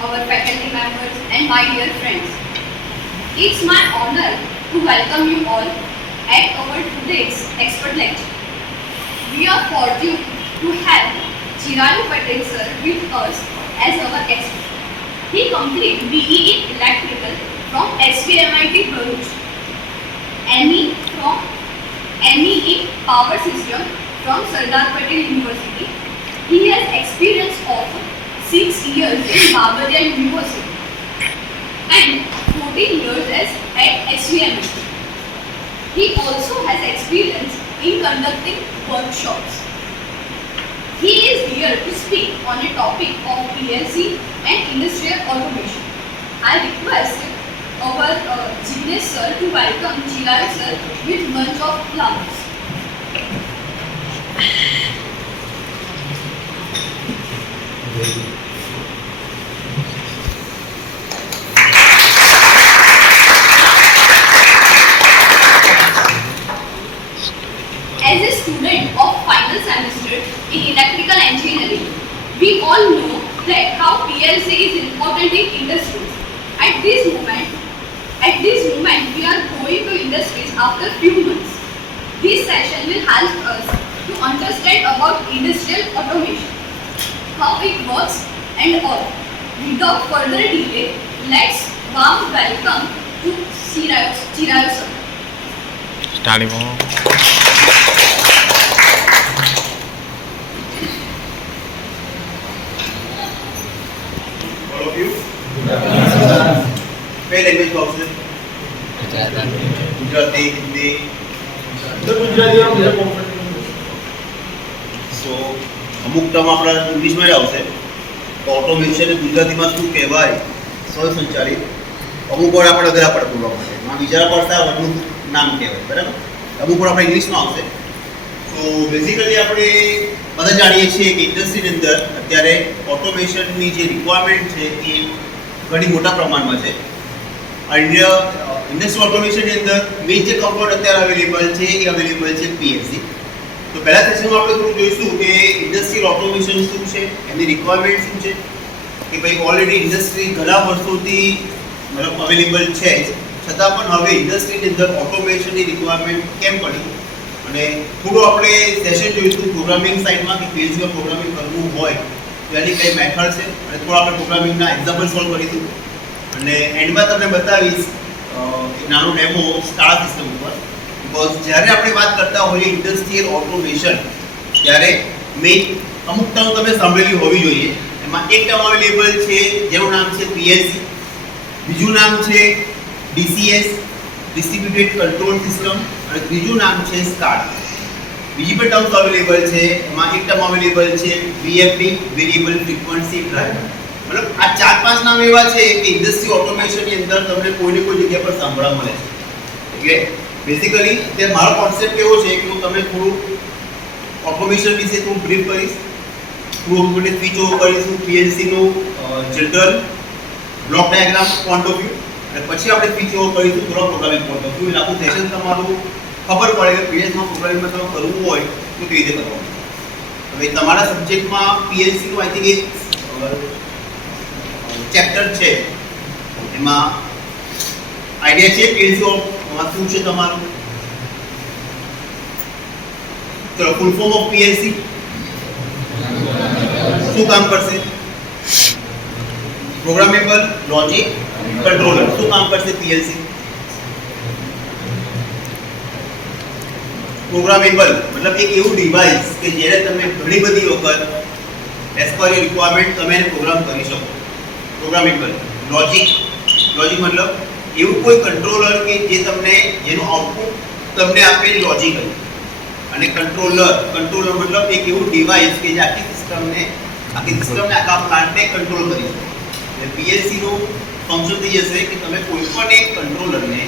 our faculty members, and my dear friends. It's my honor to welcome you all at our today's expert lecture. We are fortunate to have Chirayu Patel sir with us as our expert. He completed BE in Electrical from SVMIT Bharuch, ME in Power System from Sardar Patel University. He has experience of 6 years in Bavaria University and 14 years at SVMIT. He also has experience in conducting workshops. He is here to speak on a topic of PLC and industrial automation. I request our genius sir to welcome Chirayu sir with bunch of flowers. As a student of final semester in electrical engineering, we all know that how PLC is important in industries. At this moment, we are going to industries after few months. This session will help us to understand about industrial automation, how it works and all. Without further delay, let's warm welcome to Chirayu sir. Starting. All of you? કઈ language આવશે? ગુજરાતી, હિન્દી. સો અમુક term આપણા ઇંગ્લિશમાં જ આવશે. તો automation ગુજરાતીમાં શું કહેવાય? સ્વસંચાલિત. અમુક વાર આપણે અઘરા પડે બોલવા માટે. એમાં વિચાર પડતા વર્ડનું નામ કહેવાય, બરાબર? અમુક વાર આપણે ઇંગ્લિશમાં આવશે. તો બેઝિકલી આપણે બધા જાણીએ છીએ કે ઇન્ડસ્ટ્રીની અંદર અત્યારે ઓટોમેશનની જે રિક્વાયરમેન્ટ છે એ ઘણી મોટા પ્રમાણમાં છે. ઇન્ડસ્ટ્રીયલ ઓટોમેશનની અંદર મેઇન જે કમ્પોનન્ટ અત્યારે અવેલેબલ છે એ અવેલેબલ છે પીએલસી. તો પહેલા સેશનમાં આપણે થોડું જોઈશું કે ઇન્ડસ્ટ્રીયલ ઓટોમેશન શું છે, એની રિક્વાયરમેન્ટ શું છે, કે ભાઈ ઓલરેડી ઇન્ડસ્ટ્રી ઘણા વર્ષોથી મતલબ અવેલેબલ છે છતાં પણ હવે ઇન્ડસ્ટ્રીની અંદર ઓટોમેશનની રિક્વાયરમેન્ટ કેમ પડી, અને થોડું આપણે સેશન જોઈશું પ્રોગ્રામિંગ સાઇડમાં કે પીએલસીમાં પ્રોગ્રામિંગ કરવું હોય તો એની કઈ મેથડ છે, અને થોડા આપણે પ્રોગ્રામિંગના એક્ઝામ્પલ સોલ્વ કરીશું, અને એન્ડમાં તમને બતાવીશ એક નાનો ડેમો સ્ટાર સિસ્ટમ ઉપર. બિકોઝ જ્યારે આપણે વાત કરતા હોઈએ ઇન્ડસ્ટ્રીયલ ઓટોમેશન ત્યારે મેઇન અમુક ટર્મ તમે સાંભળેલી હોવી જોઈએ. એમાં એક ટર્મ અવેલેબલ છે જેનું નામ છે પીએલસી, બીજું નામ છે ડીસીએસ ડિસ્ટ્રીબ્યુટેડ કંટ્રોલ સિસ્ટમ, અને ત્રીજું નામ છે સ્કાડા. બીજી પણ ટર્મ્સ અવેલેબલ છે. એમાં એક ટર્મ અવેલેબલ છે વીએફડી વેરિયેબલ ફ્રીક્વન્સી ડ્રાઈવર. મતલબ આ 4-5 નામ એવા છે કે ઇન્ડસ્ટ્રી ઓટોમેશનની અંદર તમને કોઈને કોઈ જગ્યા પર સાંભળવા મળે છે. એટલે બેઝિકલી તે મારો કોન્સેપ્ટ એવો છે કે હું તમને થોડું ઓટોમેશન વિશે થોડું બ્રીફ કરીશ, થોડું આપણે સ્વિચ ઓવર કરીશું પીએલસીનું general block diagram point of view, અને પછી આપણે સ્વિચ ઓવર કરીશું થોડા પ્રોગ્રામિંગ પોઈન્ટ ઓફ વ્યૂ. એટલે આખું સેશન તમારું ખબર પડે કે પીએલસીમાં પ્રોગ્રામિંગમાં તમે કરવું હોય તો કેવી રીતે કરવાનું. હવે તમારા સબ્જેક્ટમાં પીએલસીનું આઈ થિંક એક ચેપ્ટર છે, એમાં આઈડિયા છે પીએલસીમાં શું છે તમારું? ચલો, ફૂલ ફોર્મ ઓફ પીએલસી શું કામ કરશે? Programmable logic controller. શું કામ કરશે પીએલસી? પ્રોગ્રામેબલ મતલબ એક એવું ડિવાઇસ કે જ્યારે તમે ઘણી બધી વખત એઝ પર યોર રિક્વાયરમેન્ટ તમે એને પ્રોગ્રામ કરી શકો. પ્રોગ્રામેબલ લોજિક મતલબ એવું કોઈ કંટ્રોલર કે જે તમને જેનું આઉટપુટ તમને આપે લોજિકલ, અને કંટ્રોલર મતલબ એક એવું ડિવાઇસ કે જે આખી સિસ્ટમને આખા પ્લાન્ટને કંટ્રોલ કરી શકે. એટલે પીએલસીનું ફંક્શન થઈ જશે કે તમે કોઈ પણ એક કંટ્રોલરને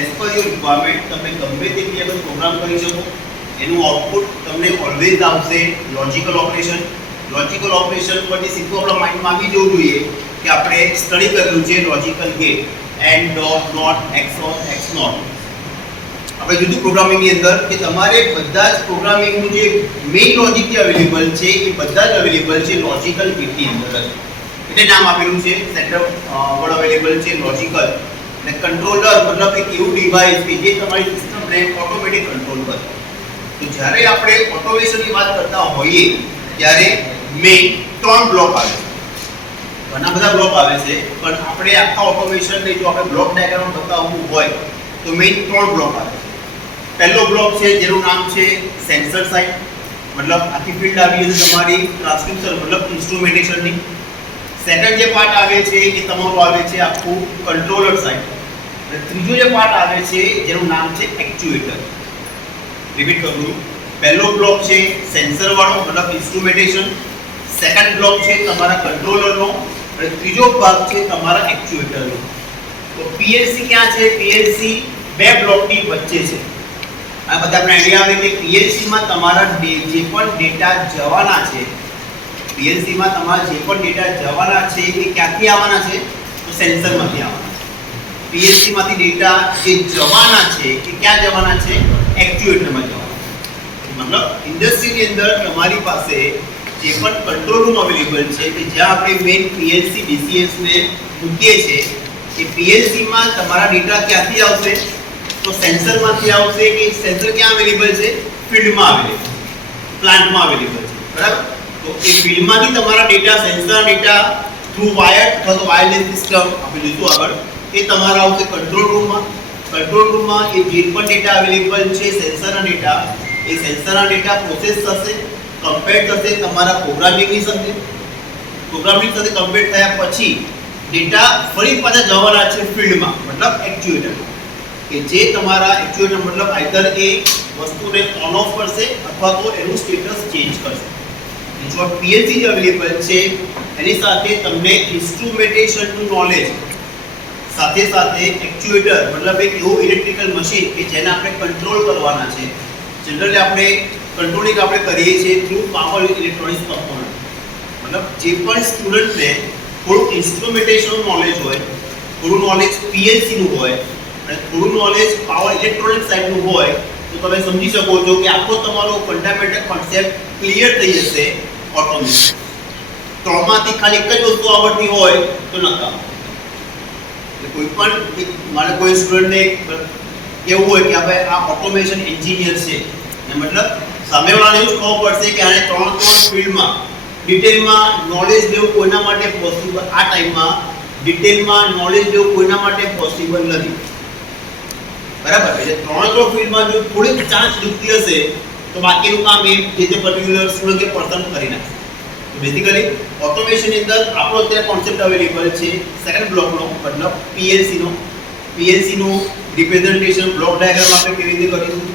એઝ પર યોર રિક્વાયરમેન્ટ તમે ગમે તેટલી આગળ પ્રોગ્રામ કરી શકો. એનું આઉટપુટ તમને ઓલવેઝ આવશે લોજિકલ ઓપરેશન. લોજિકલ ઓપરેશન પરથી સીધું આપણા માઇન્ડમાં આવી જવું જોઈએ કે આપણે સ્ટડી કરેલું છે logical gate and dot not XOR X not. આપણે જુદું પ્રોગ્રામિંગની અંદર કે તમારે બધા જ પ્રોગ્રામિંગનું જે મેઇન લોજિક જે અવેલેબલ છે એ બધા જ અવેલેબલ છે લોજિકલ ગેટની અંદર. એને નામ આપેલું છે સેટઅપ વર્ડ અવેલેબલ છે લોજિકલ, અને કંટ્રોલર મતલબ એક એવું ડિવાઇસ કે જે તમારી સિસ્ટમને ઓટોમેટિક કંટ્રોલ કરે. તો જ્યારે આપણે ઓટોમેશનની વાત કરતા હોઈએ ત્યારે મેઇન 3 બ્લોક આવે છે. ઘણા બધા બ્લોક આવે છે, પણ આપણે આખા ઓટોમેશનને જો આપણે બ્લોક ડાયાગ્રામ બતાવવું હોય તો મેઇન 3 બ્લોક આવે છે. પહેલો બ્લોક છે જેનું નામ છે સેન્સર સાઇડ, મતલબ આખી ફિલ્ડ આવી છે તમારી ટ્રાન્સડ્યુસર મતલબ ઇન્સ્ટ્રુમેન્ટેશનની. સેકન્ડ જે પાર્ટ આવે છે એ તમારું આવે છે આખું કંટ્રોલર સાઇડ. અને ત્રીજો જે પાર્ટ આવે છે જેનું નામ છે એક્ચ્યુએટર. રિપીટ કરું છું, પહેલો બ્લોક છે સેન્સર વાળો મતલબ ઇન્સ્ટ્રુમેન્ટેશન, સેકન્ડ બ્લોક છે તમારા કંટ્રોલરનો, અને ત્રીજો ભાગ છે તમારા એક્ચ્યુએટરનો. તો પીએલસી ક્યાં છે? પીએલસી બે બ્લોકની વચ્ચે છે. આ બધા આપણે આઈડિયા આવે કે પીએલસી માં તમારા જે પણ ડેટા જવાના છે, પીએલસી માં તમારા જે પણ ડેટા જવાના છે એ ક્યાંથી આવવાના છે? તો સેન્સરમાંથી આવવાના છે. પીએલસી માંથી ડેટા જે જવાના છે એ ક્યાં જવાના છે? એક્ચ્યુએટરમાં જવાના છે. મતલબ ઇન્ડસ્ટ્રીની અંદર તમારી પાસે જે પણ કંટ્રોલ રૂમ અવેલેબલ છે કે જ્યાં આપણે મેઇન પીએલસી ડીસીએસ ને મૂકીએ છીએ, એ પીએલસી માં તમારા ડેટા ક્યાંથી આવશે? તો સેન્સરમાંથી આવશે. કે સેન્સર ક્યાં અવેલેબલ છે? ફિલ્ડમાં અવેલેબલ, પ્લાન્ટમાં અવેલેબલ છે, બરાબર? તો એ ફિલ્ડમાંથી તમારા data, sensor data through wire અથવા તો વાયરલેસ સિસ્ટમ આપણે જોઈશું આગળ, એ તમારા આવશે કંટ્રોલ રૂમમાં. કંટ્રોલ રૂમમાં એ જે પણ ડેટા અવેલેબલ છે સેન્સરના ડેટા, એ સેન્સરના ડેટા પ્રોસેસ થશે, કમ્પેર થશે તમારા પ્રોગ્રામિંગની સાથે. પ્રોગ્રામિંગ સાથે કમ્પેર થયા પછી ડેટા ફરી પાછા જવાના છે ફિલ્ડમાં મતલબ એક્ચ્યુએટરમાં, કે જે તમારા એક્ચ્યુએટર મતલબ આઈધર એ વસ્તુને ઓન ઓફ કરશે અથવા તો એનું સ્ટેટસ ચેન્જ કરશે. જો પીએલસી જે અવેલેબલ છે એની સાથે તમને ઇન્સ્ટ્રુમેન્ટેશનનું નોલેજ સાથે સાથે એક્ચ્યુએટર મતલબ એક એવું ઇલેક્ટ્રિકલ મશીન કે જેને આપણે કંટ્રોલ કરવાના છે. જનરલી આપણે કંટ્રોલિંગ આપણે કરીએ છીએ થ્રુ પાવર ઇલેક્ટ્રોનિક્સ કમ્પોનન્ટ. મતલબ જે પણ સ્ટુડન્ટને થોડું ઇન્સ્ટ્રુમેન્ટેશનનું નોલેજ હોય, થોડું નોલેજ પીએલસીનું હોય અને થોડું નોલેજ પાવર ઇલેક્ટ્રોનિક સાઇડનું હોય, તો તમે સમજી શકો છો કે આખો તમારો ફંડામેન્ટલ કોન્સેપ્ટ ક્લિયર થઈ જશે ઓટોમેશન. ત્રણમાંથી ખાલી એક જ વસ્તુ આવડતી હોય તો નકામ. કોઈ પણ મારે કોઈ સ્ટુડન્ટને કેવું હોય કે આપણે આ ઓટોમેશન એન્જિનિયર છે, મતલબ સામેવાળાને એવું જ ખબર પડશે કે આને ત્રણ ફિલ્ડમાં ડિટેલમાં નોલેજ લેવું કોઈના માટે પોસિબલ, આ ટાઈમમાં ડિટેલમાં નોલેજ લેવું કોઈના માટે પોસિબલ નથી, બરાબર? એટલે ત્રણ ફિલ્ડમાં જો થોડીક ચાન્સ દુખતી હશે તો બાકીનું કામ એ જે પર્ટિક્યુલર સ્ટુડન્ટ કે પર્સન કરી નાખશે. તો બેઝિકલી ઓટોમેશનની અંદર આપણો અત્યારે કોન્સેપ્ટ અવેલેબલ છે સેકન્ડ બ્લોકનો મતલબ પીએલસીનો. પીએલસીનું રિપ્રેઝન્ટેશન બ્લોક ડાયાગ્રામ આપણે કેવી રીતે કરીશું,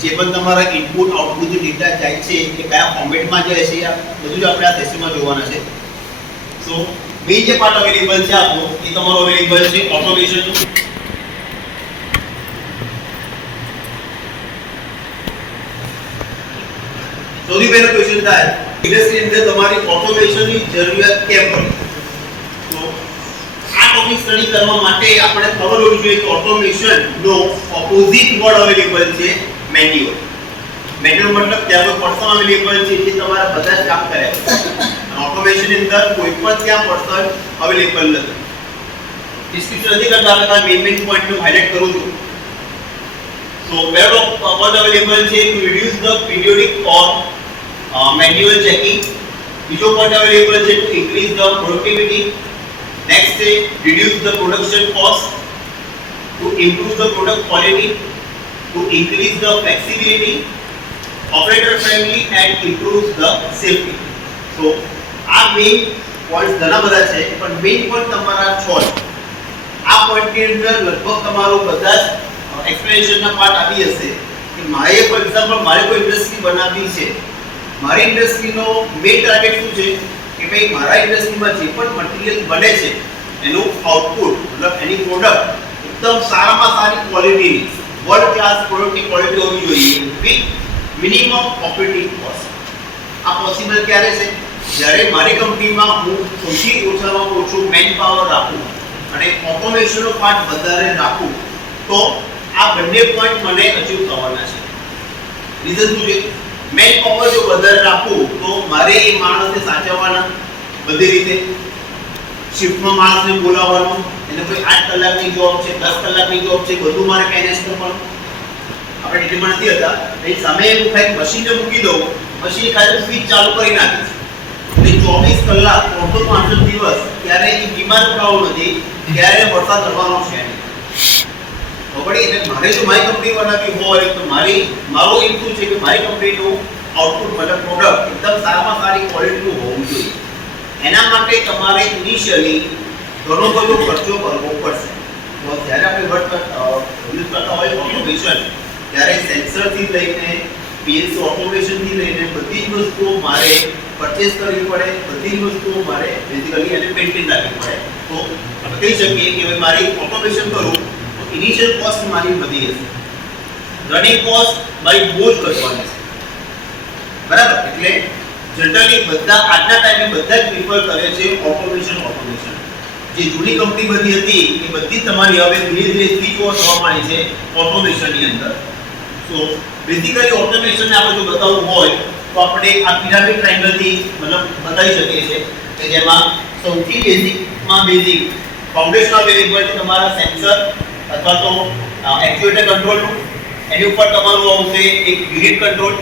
જે પણ તમારા ઇનપુટ આઉટપુટ જે ડેટા જાય છે એ કયા ફોર્મેટમાં જાય છે, આ બધું જ આપણે આ સેશનમાં જોવાના છે. સો મેઇન જે પાર્ટ અવેલેબલ છે આપણો એ તમારો અવેલેબલ છે ઓટોમેશનનું. સૌથી પહેલો ક્વેશ્ચન થાય ઇન્ડસ્ટ્રી અંદર તમારી ઓટોમેશનની જરૂરિયાત કેમ પડી? તો આ ટોપિક સ્ટડી કરવા માટે આપણે ખબર હોવી જોઈએ કે ઓટોમેશનનો ઓપોઝિટ વર્ડ અવેલેબલ છે મેન્યુઅલ. મેન્યુઅલ મતલબ ત્યાં કોઈ પર્સન અવેલેબલ છે જે તમારા બધા જ કામ કરે છે. ઓટોમેશનની અંદર કોઈ પણ ત્યાં પર્સન અવેલેબલ નથી. ડિસ્કશન નથી કરતા, આપણે મેઇન પોઈન્ટને હાઇલાઇટ કરું છું. So where what available છે to reduce the periodic or manual checking. બીજો point available છે to increase the productivity. Next છે reduce the production cost, to improve the product quality, to increase the flexibility, operator friendly and improves the safety. So આ main points ઘણા બધા છે, પણ main point તમારા 6 છે. આ point ની અંદર લગભગ તમારો બધા જ એક્સપ્લેનેશનના પાર્ટ આવી હશે કે મારે ફોર એક્ઝામ્પલ મારે કોઈ ઇન્ડસ્ટ્રી બનાવવી છે, મારી ઇન્ડસ્ટ્રીનો મેઇન ટાર્ગેટ શું છે કે ભાઈ મારા ઇન્ડસ્ટ્રીમાં જે પણ મટીરીયલ બને છે એનું આઉટપુટ મતલબ એની પ્રોડક્ટ એકદમ સારામાં સારી ક્વોલિટીની વર્લ્ડ ક્લાસ પ્રોડક્ટની ક્વોલિટી હોવી જોઈએ વિથ મિનિમમ ઓપરેટિંગ કોસ્ટ. આ પોસિબલ ક્યારે છે? જ્યારે મારી કંપનીમાં હું સૌથી ઓછામાં ઓછું મેન પાવર રાખું અને ઓટોમેશનનો પાર્ટ વધારે રાખું, તો આ બંને પોઈન્ટ મને અચીવ થવાના છે. રીઝન શું છે? મેન પાવર જો વધારે રાખું તો મારે એ માણસને સાચવવાના બધી રીતે, શિફ્ટમાં માણસને બોલાવવાનો, એને કોઈ 8 કલાકની જોબ છે, 10 કલાકની જોબ છે, બધું મારે મેનેજ કરવાનું. આપણે ડિટેલમાં નથી હતા. એ સામે હું ખાલી મશીનને મૂકી દઉં, મશીન ખાલી સ્વિચ ચાલુ કરી નાખીશ. એટલે 24 કલાક 365 દિવસ ત્યારે એ બીમાર પડવાનો નથી, ત્યારે વરસાદ પડવાનો છે. ખબર એટલે મારે જો મારી કંપની બનાવવી હોય તો મારો એમ શું છે કે મારી કંપનીનું આઉટપુટ મતલબ પ્રોડક્ટ એકદમ સારામાં સારી ક્વોલિટીનું હોવું જોઈએ. એના માટે તમારે ઇનિશિયલી ઘણો બધો ખર્ચો કરવો પડશે. તો જ્યારે આપણે યુઝ કરતા હોય ઓટોમેશન, ત્યારે સેન્સરથી લઈને પીએલસી ઓટોમેશનથી લઈને બધી જ વસ્તુઓ મારે પરચેસ કરવી પડે, બધી જ વસ્તુઓ મારે બેઝિકલી એને મેન્ટેન રાખવી પડે. તો આપણે કહી શકીએ કે હવે મારી ઓટોમેશન કરું તો ઇનિશિયલ કોસ્ટ મારી વધી જશે, રનિંગ કોસ્ટ મારી બહુ જ ઘટવાની છે. બરાબર? એટલે જનરલી બધા આજના ટાઈમે બધા જ પ્રિફર કરે છે ઓટોમેશન. જે જૂની કંપની બધી હતી એ બધી તમારી હવે ધીરે ધીરે સ્વિચ ઓવર થવા માંડી છે ઓટોમેશનની અંદર. તો બેઝિકલી ઓટોમેશનને આપણે જો બતાવવું હોય તો આપણે આ પિરામિડ ટ્રાયેંગલથી મતલબ બતાવી શકીએ છીએ કે જેમાં સૌથી બેઝિકમાં બેઝિક ફાઉન્ડેશન અવેલેબલ છે તમારા સેન્સર અથવા તો એક્ચ્યુએટર કંટ્રોલનું. એની ઉપર તમારું આવશે એક unit control,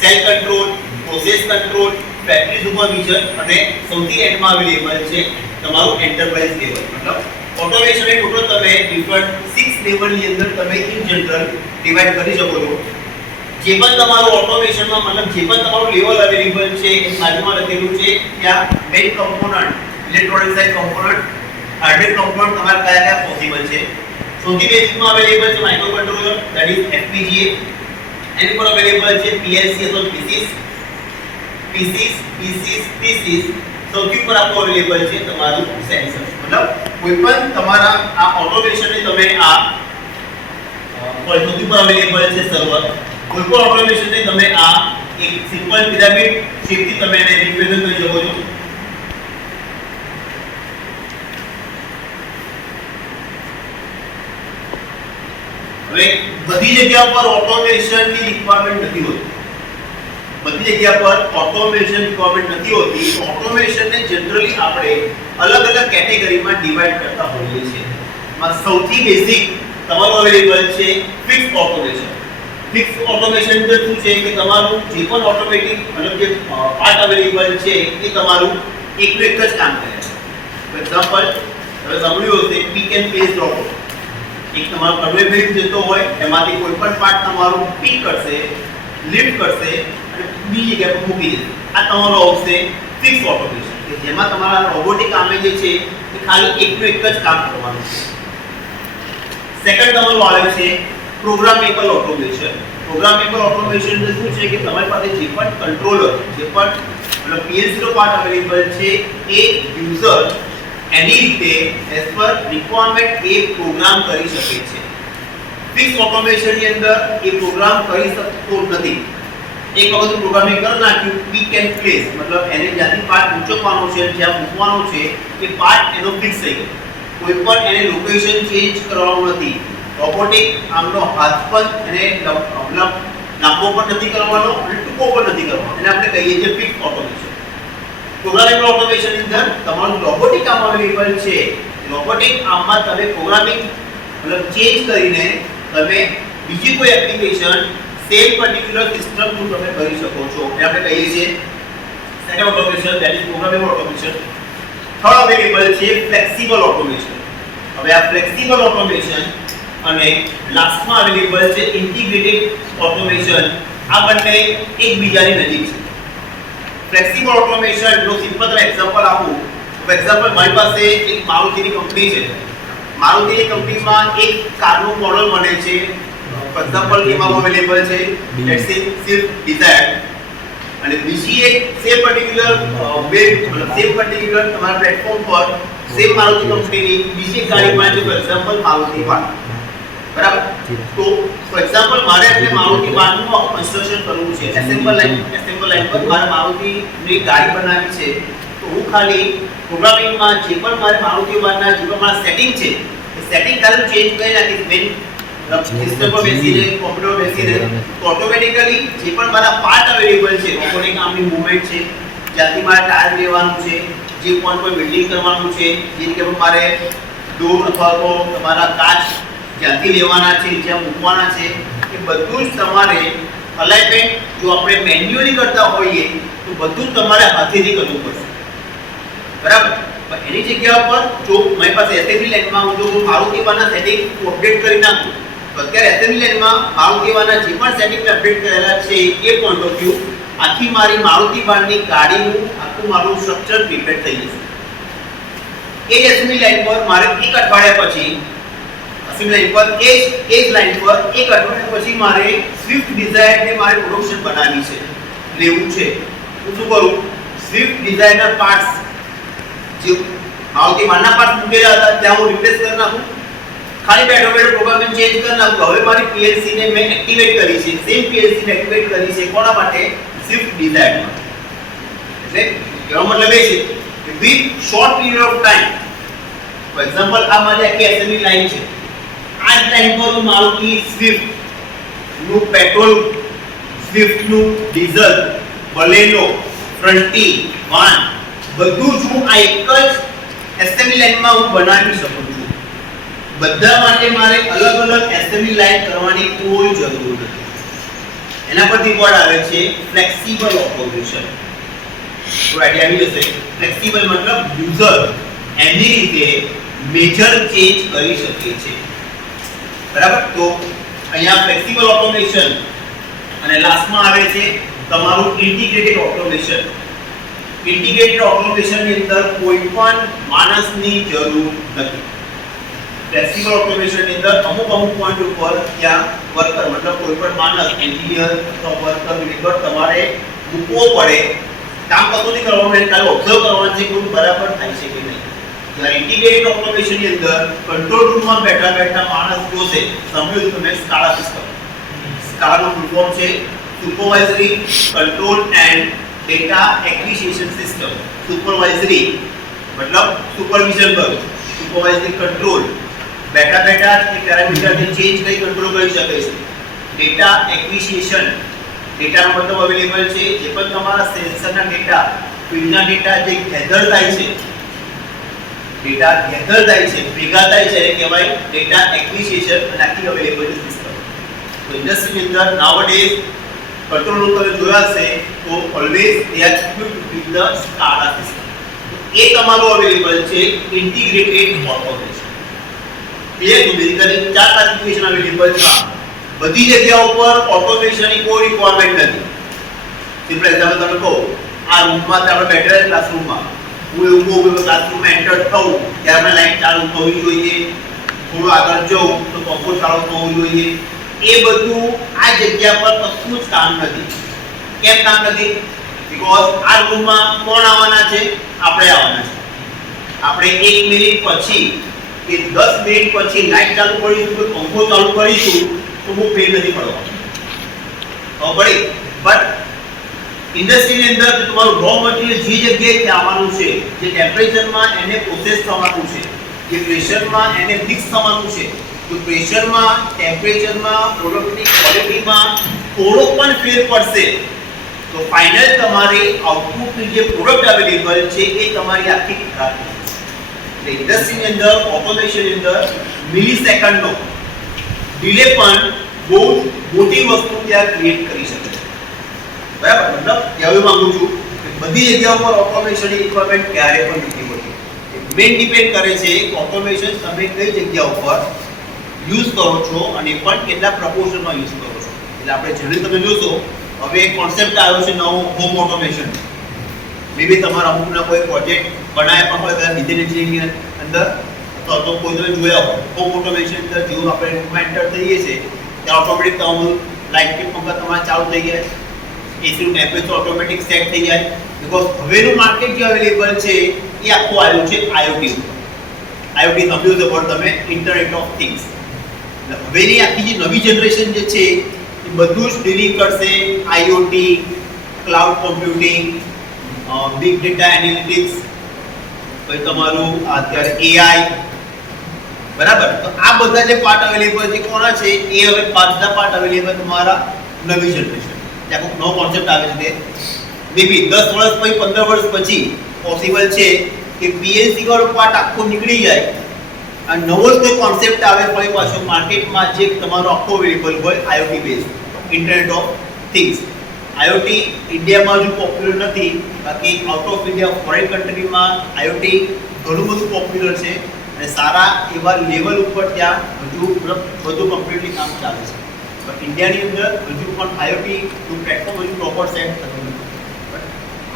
cell control, process control, factory supervision અને સૌથી એન્ડમાં અવેલેબલ છે તમારું એન્ટરપ્રાઇઝ લેવલ. મતલબ ઓટોમેશન એ ટોટલ તમે ડિફરન્ટ 6 લેવલની અંદર તમે ઇન જનરલ ડિવાઇડ કરી શકો છો. જે પણ તમારું ઓટોમેશનમાં મતલબ જે પણ તમારું લેવલ અવેલેબલ છે એ બાજુમાં લખેલું છે ત્યાં main component, electronic side component, hardware component તમારે કયા કયા પોસિબલ છે. સૌથી બેઝિકમાં અવેલેબલ છે micro controller, that is FPGA. એની પર અવેલેબલ છે PLC અથવા PCs. સૌથી ઉપર આપકો અવેલેબલ છે તમારું સેન્સર. મતલબ કોઈ પણ તમારા આ ઓટોમેશનને તમે આ સૌથી ઉપર અવેલેબલ છે સર્વર. કોઈ પણ ઓટોમેશનને તમે આ એક સિમ્પલ પિરામિડ શેપથી તમે એને રિપ્રેઝન્ટ કરી શકો છો. હવે બધી જગ્યા પર ઓટોમેશનની રિક્વાયરમેન્ટ નથી હોતી. બધી જગ્યા પર ઓટોમેશન રિક્વાયરમેન્ટ નથી હોતી. તો ઓટોમેશનને જનરલી આપણે અલગ અલગ કેટેગરીમાં ડિવાઇડ કરતા હોઈએ છીએ. એમાં સૌથી બેઝિક તમારું અવેલેબલ છે ફિક્સ ઓટોમેશન. ફિક્સ ઓટોમેશન એટલે શું છે કે તમારું જે પણ ઓટોમેટિક મતલબ જે પાર્ટ અવેલેબલ છે એ તમારું એકનું એક જ કામ કરે છે. ફોર એક્ઝામ્પલ હવે સાંભળ્યું હશે પિક એન્ડ પ્લેસ રોબોટ. એક તમારો કન્વેયર બેલ્ટ જતો હોય એમાંથી કોઈ પણ પાર્ટ તમારું પિક કરશે, લિફ્ટ કરશે અને બીજી જગ્યા પર મૂકી દેશે. આ તમારું આવશે ફિક્સ ઓટોમેશન કે જેમાં તમારા રોબોટિક આર્મે જે છે એ ખાલી એકનું એક જ કામ કરવાનું છે. સેકન્ડ તમારું આવે છે પ્રોગ્રામેબલ ઓટોમેશન. પ્રોગ્રામેબલ ઓટોમેશન એટલે શું છે કે તમારી પાસે જે પણ કંટ્રોલર, જે પણ મતલબ PLC નો પાર્ટ અવેલેબલ છે એ યુઝર એની રીતે એઝ પર રિક્વાયરમેન્ટ એ પ્રોગ્રામ કરી શકે છે. ફિક્સ ઓટોમેશનની અંદર એ પ્રોગ્રામ કરી શકતો નથી. એક વખત પ્રોગ્રામિંગ કરી નાખ્યું પિક એન્ડ પ્લેસ મતલબ એને જ્યાંથી પાર્ટ મૂકવાનો છે, જ્યાં મૂકવાનો છે એ પાર્ટ એનો ફિક્સ થઈ ગયો. કોઈ પણ એને લોકેશન ચેન્જ કરવાનું નથી. રોબોટિક આમનો હાથ પણ એને મતલબ લાંબો પણ નથી કરવાનો અને ટૂંકો પણ નથી કરવાનો. એને આપણે કહીએ છીએ ફિક્સ ઓટોમેશન. પ્રોગ્રામેબલ ઓટોમેશનની અંદર તમારું રોબોટિક આર્મ અવેલેબલ છે. રોબોટિક આર્મમાં તમે પ્રોગ્રામિંગ મતલબ ચેન્જ કરીને તમે બીજી કોઈ એપ્લિકેશન સેમ પર્ટિક્યુલર સિસ્ટમનું તમે કરી શકો છો. એ આપણે કહીએ છીએ second automation, that is programmable automation. Third available છે ફ્લેક્સિબલ ઓટોમેશન. હવે આ ફ્લેક્સિબલ ઓટોમેશન અને લાસ્ટમાં અવેલેબલ છે ઇન્ટિગ્રેટેડ ઓટોમેશન. આ બંને એકબીજાની નજીક છે. Flexible automation no simple example આપું તો એક્ઝામ્પલ મારી પાસે એક મારુતિની કંપની છે. મારુતિની કંપનીમાં એક કારનું મોડલ બને છે. ફોર એક્ઝામ્પલ એમાં અવેલેબલ છે લેટ્સ સે સ્વિફ્ટ ડિઝાયર અને બીજી એક સેમ પર્ટિક્યુલર સેમ પર્ટિક્યુલર તમારા પ્લેટફોર્મ પર સેમ મારુતિ કંપનીની બીજી એક ગાડી બને છે. For example Maruti van. બરાબર? તો ફોર એક્ઝામ્પલ મારે એટલે મારુતિ વાનનું કન્સ્ટ્રક્શન કરવું છે. એસેમ્બલ લાઈન પર મારે મારુતિની ગાડી બનાવવી છે. તો હું ખાલી પ્રોગ્રામિંગમાં જે પણ મારે મારુતિ વાનના જે પણ મારા સેટિંગ છે એ સેટિંગ ખાલી ચેન્જ કરી નાખીશ. મેન સિસ્ટમ પર બેસીને કોમ્પ્યુટર બેસીને તો ઓટોમેટિકલી જે પણ મારા પાર્ટ અવેલેબલ છે, રોબોટિક આર્મની મૂવમેન્ટ છે, જ્યાંથી મારે ટાયર લેવાનું છે, જે પોઈન્ટ પર બિલ્ડિંગ કરવાનું છે, જેમ કે મારે ડોર અથવા તો તમારા કાચ જ્યાંથી લેવાના છે, જ્યાં મૂકવાના છે, એ બધું જ તમારે અલાઇનમેન્ટ જો આપણે મેન્યુઅલી કરતા હોઈએ તો બધું જ તમારે હાથેથી કરવું પડશે, બરાબર. પણ એની જગ્યા પર જો મારી પાસે એસેમ્બલી લાઇનમાં હું જો મારુતિવાના સેટિંગ અપડેટ કરી નાખું તો અત્યારે એસેમ્બલી લાઇનમાં મારુતિવાના જે પણ સેટિંગ અપડેટ કરેલા છે એ પોઈન્ટ ઓફ વ્યૂ આખી મારી મારુતિવાનની ગાડીનું આખું મારું સ્ટ્રક્ચર પ્રિપેર થઈ જશે. એ જ એસેમ્બલી લાઇન પર મારે એક અઠવાડિયા પછી એસેમ્બલી લાઇન પર એ જ લાઇન પર એક અઠવાડિયા પછી મારે સ્વિફ્ટ ડિઝાયરને મારે પ્રોડક્શન બનાવવી છે, લેવું છે. હું શું કરું? સ્વિફ્ટ ડિઝાયરના પાર્ટ્સ જે મારુતિવાનના પાર્ટ્સ મૂકેલા હતા ત્યાં હું રિપ્લેસ કરી નાખું, ખાલી બેઠો પ્રોગ્રામિંગ ચેન્જ કરી નાખું. હવે મારી પીએલસી ને મેં એક્ટિવેટ કરી છે, સેમ પીએલસી ને એક્ટિવેટ કરી છે કોના માટે? સ્વિફ્ટ ડિઝાયરમાં. એટલે એનો મતલબ એ છે કે with short period of time, for example આ મારી આખી એસેમ્બલી લાઈન છે, આ જ લાઈન પર હું મારુતિ સ્વિફ્ટ નું પેટ્રોલ, સ્વિફ્ટ નું ડીઝલ, બલેનો, ફ્રન્ટી, વાન બધું જ હું આ એક જ એસેમ્બલી લાઈનમાં હું બનાવી શકું છું. બધા માટે મારે અલગ અલગ એસેમ્બલી લાઈન કરવાની કોઈ જરૂર નથી. એના પરથી વર્ડ આવે છે ફ્લેક્સિબલ ઓટોમેશન. તો આઈડિયા આવી જશે. ફ્લેક્સિબલ મતલબ યુઝર એની રીતે મેજર ચેન્જ કરી શકે છે, બરાબર. તો અહીંયા ફ્લેક્સિબલ ઓટોમેશન અને લાસ્ટમાં આવે છે તમારું ઇન્ટિગ્રેટેડ ઓટોમેશન. ઇન્ટિગ્રેટેડ ઓટોમેશનની અંદર કોઈ પણ માણસની જરૂર નથી. ફ્લેક્સિબલ ઓટોમેશનની અંદર અમુક પોઈન્ટ ઉપર ત્યાં વર્કર મતલબ કોઈ પણ માણસ, એન્જિનિયર અથવા વર્કર, લેબર તમારે મૂકવો પડે. કામ કશું નહીં કરવાનું, એને ખાલી ઓબ્ઝર્વ કરવાનું છે કે બધું બરાબર થાય છે કે નહીં. જ્યારે ઇન્ટિગ્રેટેડ ઓટોમેશનની અંદર કંટ્રોલ રૂમમાં બેઠા બેઠા માણસ જોશે. સમજો તમે સ્કાલા સિસ્ટમ. સ્કાલાનો ફૂલ ફોર્મ છે supervisory control and data acquisition system. Supervisory મતલબ સુપરવિઝન કરવું, સુપરવાઇઝરી કંટ્રોલ બેઠા બેઠા એ પેરામીટરને ચેન્જ કરી કંટ્રોલ કરી શકે છે. ડેટા એક્વિઝિશન, ડેટાનો મતલબ અવેલેબલ છે જે પણ તમારા સેન્સરના ડેટા, ફીલ્ડના ડેટા જે ગેધર થાય છે, ડેટા ગેધર થાય છે, ભેગા થાય છે, એને કહેવાય ડેટા એક્વિઝિશન અને આખી અવેલેબલ સિસ્ટમ. તો ઇન્ડસ્ટ્રીની અંદર નાઉઅડેઝ કંટ્રોલ રૂમ તમે જોયા છે તો always they are equipped with the SCADA system. એ તમારું અવેલેબલ છે ઇન્ટિગ્રેટેડ ઓટોમેશન. ક્લિયર? તો બેઝિકલી ચાર ક્લાસિફિકેશન અવેલેબલ છે. બધી જગ્યાઓ પર ઓટોમેશનની કોઈ રિક્વાયરમેન્ટ નથી. સિમ્પલ એક્ઝામ્પલ તમે કહો, આ રૂમમાં આપણે બેઠા છે ક્લાસરૂમમાં, હું એવું કહું કે ક્લાસરૂમમાં એન્ટર થઉં ત્યારે આપણે લાઈટ ચાલુ થવી જોઈએ, થોડું આગળ જવું તો પંખો ચાલુ થવો જોઈએ. એ બધું આ જગ્યા પર કશું જ કામ નથી. કેમ કામ નથી? બીકોઝ આ રૂમમાં કોણ આવવાના છે? આપણે આવવાના છે. આપણે 1 મિનિટ પછી કે 10 મિનિટ પછી લાઈટ ચાલુ કરીશું કે પંખો ચાલુ કરીશું તો બહુ ફેર નથી પડવાનો. પડી બટ ઇન્ડસ્ટ્રીની અંદર તમારું રો મટીરીયલ જે જગ્યાએથી આવવાનું છે, જે ટેમ્પરેચરમાં એને પ્રોસેસ થવાનું છે, જે પ્રેશરમાં એને મિક્સ થવાનું છે, તો પ્રેશરમાં, ટેમ્પરેચરમાં, પ્રોડક્ટની ક્વોલિટીમાં થોડો પણ ફેર પડશે તો ફાઇનલ તમારી આઉટપુટની જે પ્રોડક્ટ અવેલેબલ છે એ તમારી આખી ખરાબ થશે. એટલે ઇન્ડસ્ટ્રીની અંદર, ઓટોમેશનની અંદર મિલિસેકન્ડનો ડિલે પણ બહુ મોટી વસ્તુ ત્યાં ક્રિએટ કરી શકે છે, બરાબર. મતલબ કહેવા માંગુ છું કે બધી જગ્યાઓ પર ઓટોમેશનની રિક્વાયરમેન્ટ ક્યારે પણ નથી હોતી. મેઇન ડિપેન્ડ કરે છે કે ઓટોમેશન તમે કઈ જગ્યા ઉપર યુઝ કરો છો અને પણ કેટલા પ્રપોર્શનમાં યુઝ કરો છો. એટલે આપણે જનરલી તમે જોશો હવે એક કોન્સેપ્ટ આવ્યો છે નવો, હોમ ઓટોમેશન. મે બી તમારા અમુકના કોઈ પ્રોજેક્ટ બનાવ્યા પણ હોય ડિઝાઇન એન્જિનિયરિંગ અંદર અથવા તો કોઈ તમે જોયા હોય હોમ ઓટોમેશન અંદર જેવું આપણે રૂમમાં એન્ટર થઈએ છીએ ત્યાં ઓટોમેટિક તમારું લાઇટ કે પંખા તમારા ચાલુ થઈ જાય, એસીનું ટેમ્પરેચર ઓટોમેટિક સેટ થઈ જાય. બીકોઝ હવેનું માર્કેટ જે અવેલેબલ છે એ આખું આવ્યું છે આઈઓટી ઉપર. આઈઓટી સમજો છો પણ તમે ઇન્ટરનેટ ઓફ થિંગ્સ. હવેની આખી જે નવી જનરેશન જે છે એ બધું જ ડીલિંગ કરશે IoT, cloud computing, big data analytics, પછી તમારું અત્યારે એઆઈ, બરાબર. તો આ બધા જે પાર્ટ અવેલેબલ છે કોના છે? એ હવે બધા પાર્ટ અવેલેબલ તમારા નવી જનરેશન. ત્યાં કોઈ નવો કોન્સેપ્ટ આવે છે તે મે બી 10 વર્ષ પછી 15 વર્ષ પછી પોસિબલ છે કે પીએલસી વાળો પાર્ટ આખો નીકળી જાય અને નવો જ કોઈ કોન્સેપ્ટ આવે ફરી પાછો માર્કેટમાં જે તમારો આખો અવેલેબલ હોય IoT base internet of things. IoT ઇન્ડિયામાં હજુ પોપ્યુલર નથી, બાકી આઉટ ઓફ ઇન્ડિયા ફોરેન કન્ટ્રીમાં આઈઓટી ઘણું બધું પોપ્યુલર છે અને સારા એવા લેવલ ઉપર ત્યાં હજુ બધું કમ્પ્લીટલી કામ ચાલે છે. પણ ઇન્ડિયાની અંદર હજુ પણ આઈઓટીનું પ્લેટફોર્મ હજુ પ્રોપર સેટ થતું નથી.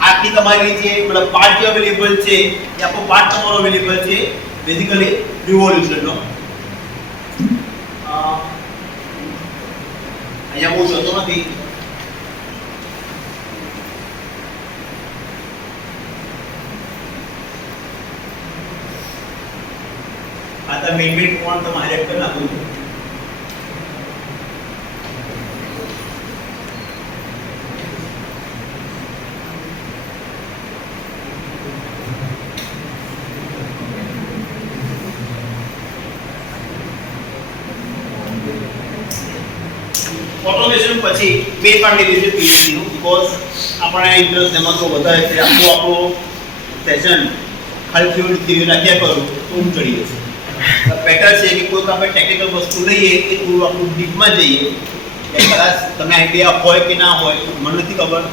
આખી તમારી જે મતલબ પાર્ટ જે અવેલેબલ છે એ આખો પાર્ટ તમારો અવેલેબલ છે બેઝિકલી રિવોલ્યુશનનો. અહીંયા બહુ જતો નથી. આ તમે મેઇન પોઈન્ટ તમે હાઇલાઇટ કરી નાખો છો. ઓટોમેશન પછી બે પાર્ટ લીધું છે પીએલસી નું, બીકોઝ આપણે ઇન્ટરેસ્ટ એમાં તો વધારે છે. આપણો સેશન ખાલી થિયરી રાખ્યા કરું તો હું ચડી જશે. બેટર છે કે કોઈ આપણે ટેકનિકલ વસ્તુ લઈએ કે થોડું આપણું ડીપમાં જઈએ. કદાચ તમે આઈડિયા હોય કે ના હોય મને નથી ખબર.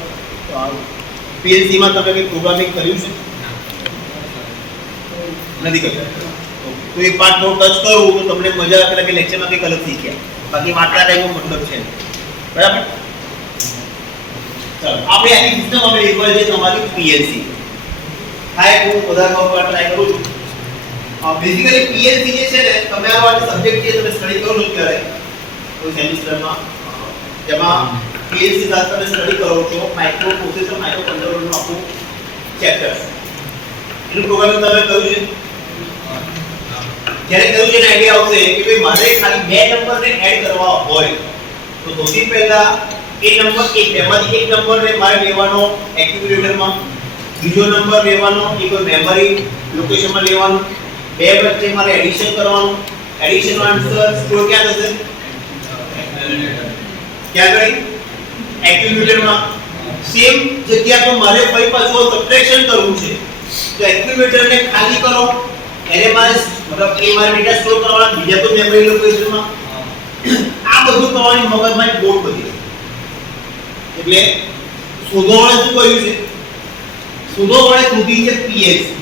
પીએલસીમાં તમે કંઈ પ્રોગ્રામિંગ કર્યું છે? નથી કર્યું. તો એ પાર્ટ થોડું ટચ કરું તો તમને મજા આવે કે લેક્ચરમાં કંઈક અલગ શીખ્યા. બાકી વાંચવા ટાઈમનો મતલબ છે બરાબર. ચાલો આપણે આની સિસ્ટમ અવેલેબલ છે તમારી પીએલસી. હાય હું બધા પર ટ્રાય કરું છું. બેઝિકલી પીએલસી જે છે ને તમે આ સબ્જેક્ટ જે તમે સ્ટડી કરો છો ત્યારે કોઈ સેમિસ્ટરમાં જેમાં પીએલસી સાથે તમે સ્ટડી કરો છો માઇક્રો પ્રોસેસર માઇક્રો કંટ્રોલરનું આખું ચેપ્ટર. એનું પ્રોગ્રામિંગ તમે કર્યું છે? જ્યારે કહ્યું છે આઈડિયા આવશે કે ભાઈ મારે ખાલી બે નંબરને એડ કરવા હોય તો સૌથી પહેલા એ નંબર બેમાંથી એક નંબરને મારે લેવાનો એક્યુમ્યુલેટરમાં, બીજો નંબર લેવાનો એ કોઈ મેમરી લોકેશનમાં લેવાનો, બે વચ્ચે મારે એડિશન કરવાનું. એડિશનનો આન્સર સ્ટોર ક્યાં થશે? ક્યાં કરી? એક્યુમ્યુલેટરમાં. સેમ જગ્યા પર મારે ફરી પાછું સબટ્રેક્શન કરવું છે તો એક્યુમ્યુલેટરને ખાલી કરો, એને મારે મતલબ એ મારે ડેટા સ્ટોર કરવાના બીજા કોઈ મેમરી લોકેશનમાં. આ બધું કરવાની મગજમાં એક બોર્ડ બની એટલે શોધોવાળે શું કર્યું છે? શોધોવાળે શોધી છે પીએલસી.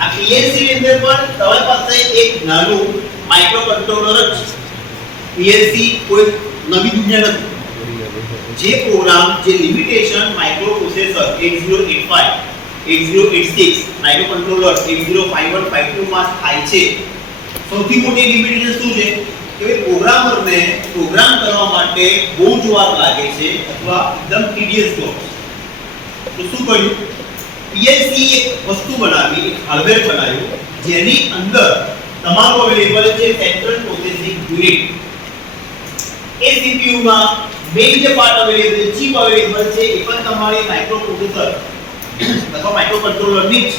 આ પીએલસી ની અંદર પણ તમારી પાસે એક નાનું માઇક્રો કંટ્રોલર જ છે. પીએલસી કોઈ નવી દુનિયા નથી. જે પ્રોગ્રામ જે limitation micro processor 8085 8086 micro controller 805152 માં થાય છે, સૌથી મોટી લિમિટેશન શું છે કે પ્રોગ્રામરને પ્રોગ્રામ કરવા માટે બહુ જ વાર લાગે છે અથવા એકદમ ટીડિયસ જોબ. તો શું કર્યું? પીએલસી એક વસ્તુ બનાવી, એક હાર્ડવેર બનાવ્યું જેની અંદર તમારું અવેલેબલ છે સેન્ટ્રલ પ્રોસેસિંગ યુનિટ. એ સીપીયુ માં મેઇન જે પાર્ટ અવેલેબલ ચિપ અવેલેબલ છે એ પણ તમારી માઇક્રો પ્રોસેસર અથવા માઇક્રો કંટ્રોલર ની જ.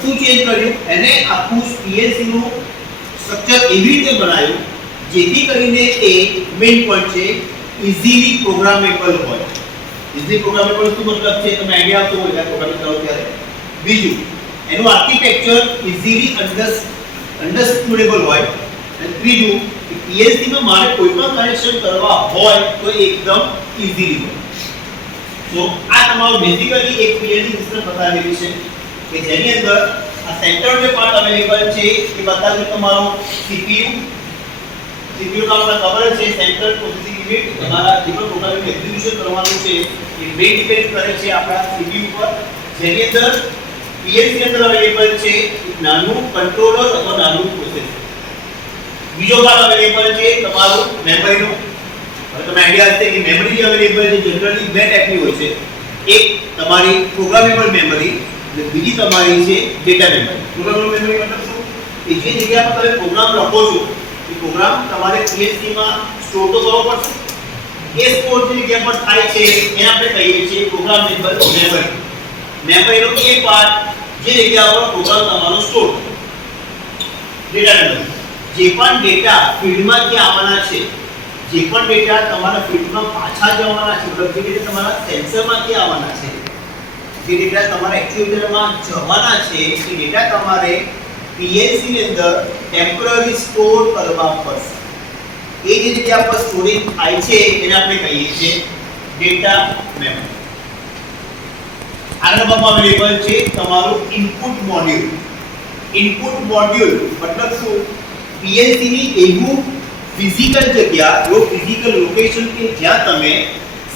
શું ચેન્જ કર્યું? એને આખું પીએલસી નું સ્ટ્રક્ચર એવી રીતે બનાવ્યું જેથી કરીને એ મેઇન પોઈન્ટ છે ઇઝીલી પ્રોગ્રામેબલ હોય. ઇઝીલી પ્રોગ્રામેબલ શું મતલબ છે તમે આઈડિયા આપો હોય પ્રોગ્રામિંગ કરો ત્યારે. બીજું એનું આર્કિટેક્ચર ઇઝીલી અન્ડરસ્ટેન્ડેબલ હોય. અને ત્રીજું પીએલસી માં મારે કોઈ પણ કનેક્શન કરવા હોય તો એકદમ ઇઝીલી હોય. તો આ તમારું બેઝિકલી એક પીએલસી સિસ્ટમ બતાવેલી છે કે જેની અંદર આ સેન્ટ્રલ જે પાર્ટ અવેલેબલ છે એ બતાવ્યું તમારો સીપીયુ. સીપીયુ નો આપણે ખબર છે સેન્ટ્રલ પ્રોસેસિંગ યુનિટ. તમારા જે પણ પ્રોગ્રામિંગ એક્ઝિક્યુશન કરવાનું છે એ મેઇન ડિપેન્ડ કરે છે આપણા સીપીયુ પર, જેની અંદર પીએલસી અંદર અવેલેબલ છે નાનું કંટ્રોલર અથવા નાનું પ્રોસેસર. બીજો પાર્ટ અવેલેબલ છે તમારું મેમરીનો. હવે તમે આઈડિયા હશે કે મેમરી જે અવેલેબલ છે જનરલી બે ટાઈપની હોય છે. એક તમારી પ્રોગ્રામેબલ મેમરી અને બીજી તમારી છે ડેટા મેમરી. પ્રોગ્રામેબલ મેમરી મતલબ શું? કે જે જગ્યા પર તમે પ્રોગ્રામ લખો છો એ પ્રોગ્રામ તમારે પીએલસી માં સ્ટોર તો કરવો પડશે. એ સ્ટોર જે જગ્યા પર થાય છે એને આપણે કહીએ છીએ પ્રોગ્રામેબલ મેમરી. મેમરીનો એ પાર્ટ જે જગ્યા પર પ્રોગ્રામ તમારો સ્ટોર. ડેટા મેમરી જે પણ ડેટા ફીલ્ડમાંથી આવવાના છે, જે પણ ડેટા તમારા ફીલ્ડમાં પાછા જવાના છે, મતલબ જે ડેટા તમારા સેન્સરમાંથી આવવાના છે, જે ડેટા તમારા એક્ચ્યુએટરમાં જવાના છે એ ડેટા તમારે PLC ની અંદર ટેમ્પરરી સ્ટોર કરવા પડશે. એ જે જગ્યા પર સ્ટોરેજ થાય છે એને આપણે કહીએ છીએ ડેટા મેમરી. આગળ નંબરમાં અવેલેબલ છે તમારું ઇનપુટ મોડ્યુલ. ઇનપુટ મોડ્યુલ મતલબ શું? PLC ની એવું ફિઝિકલ જગ્યા, એવો ફિઝિકલ લોકેશન કે જ્યાં તમે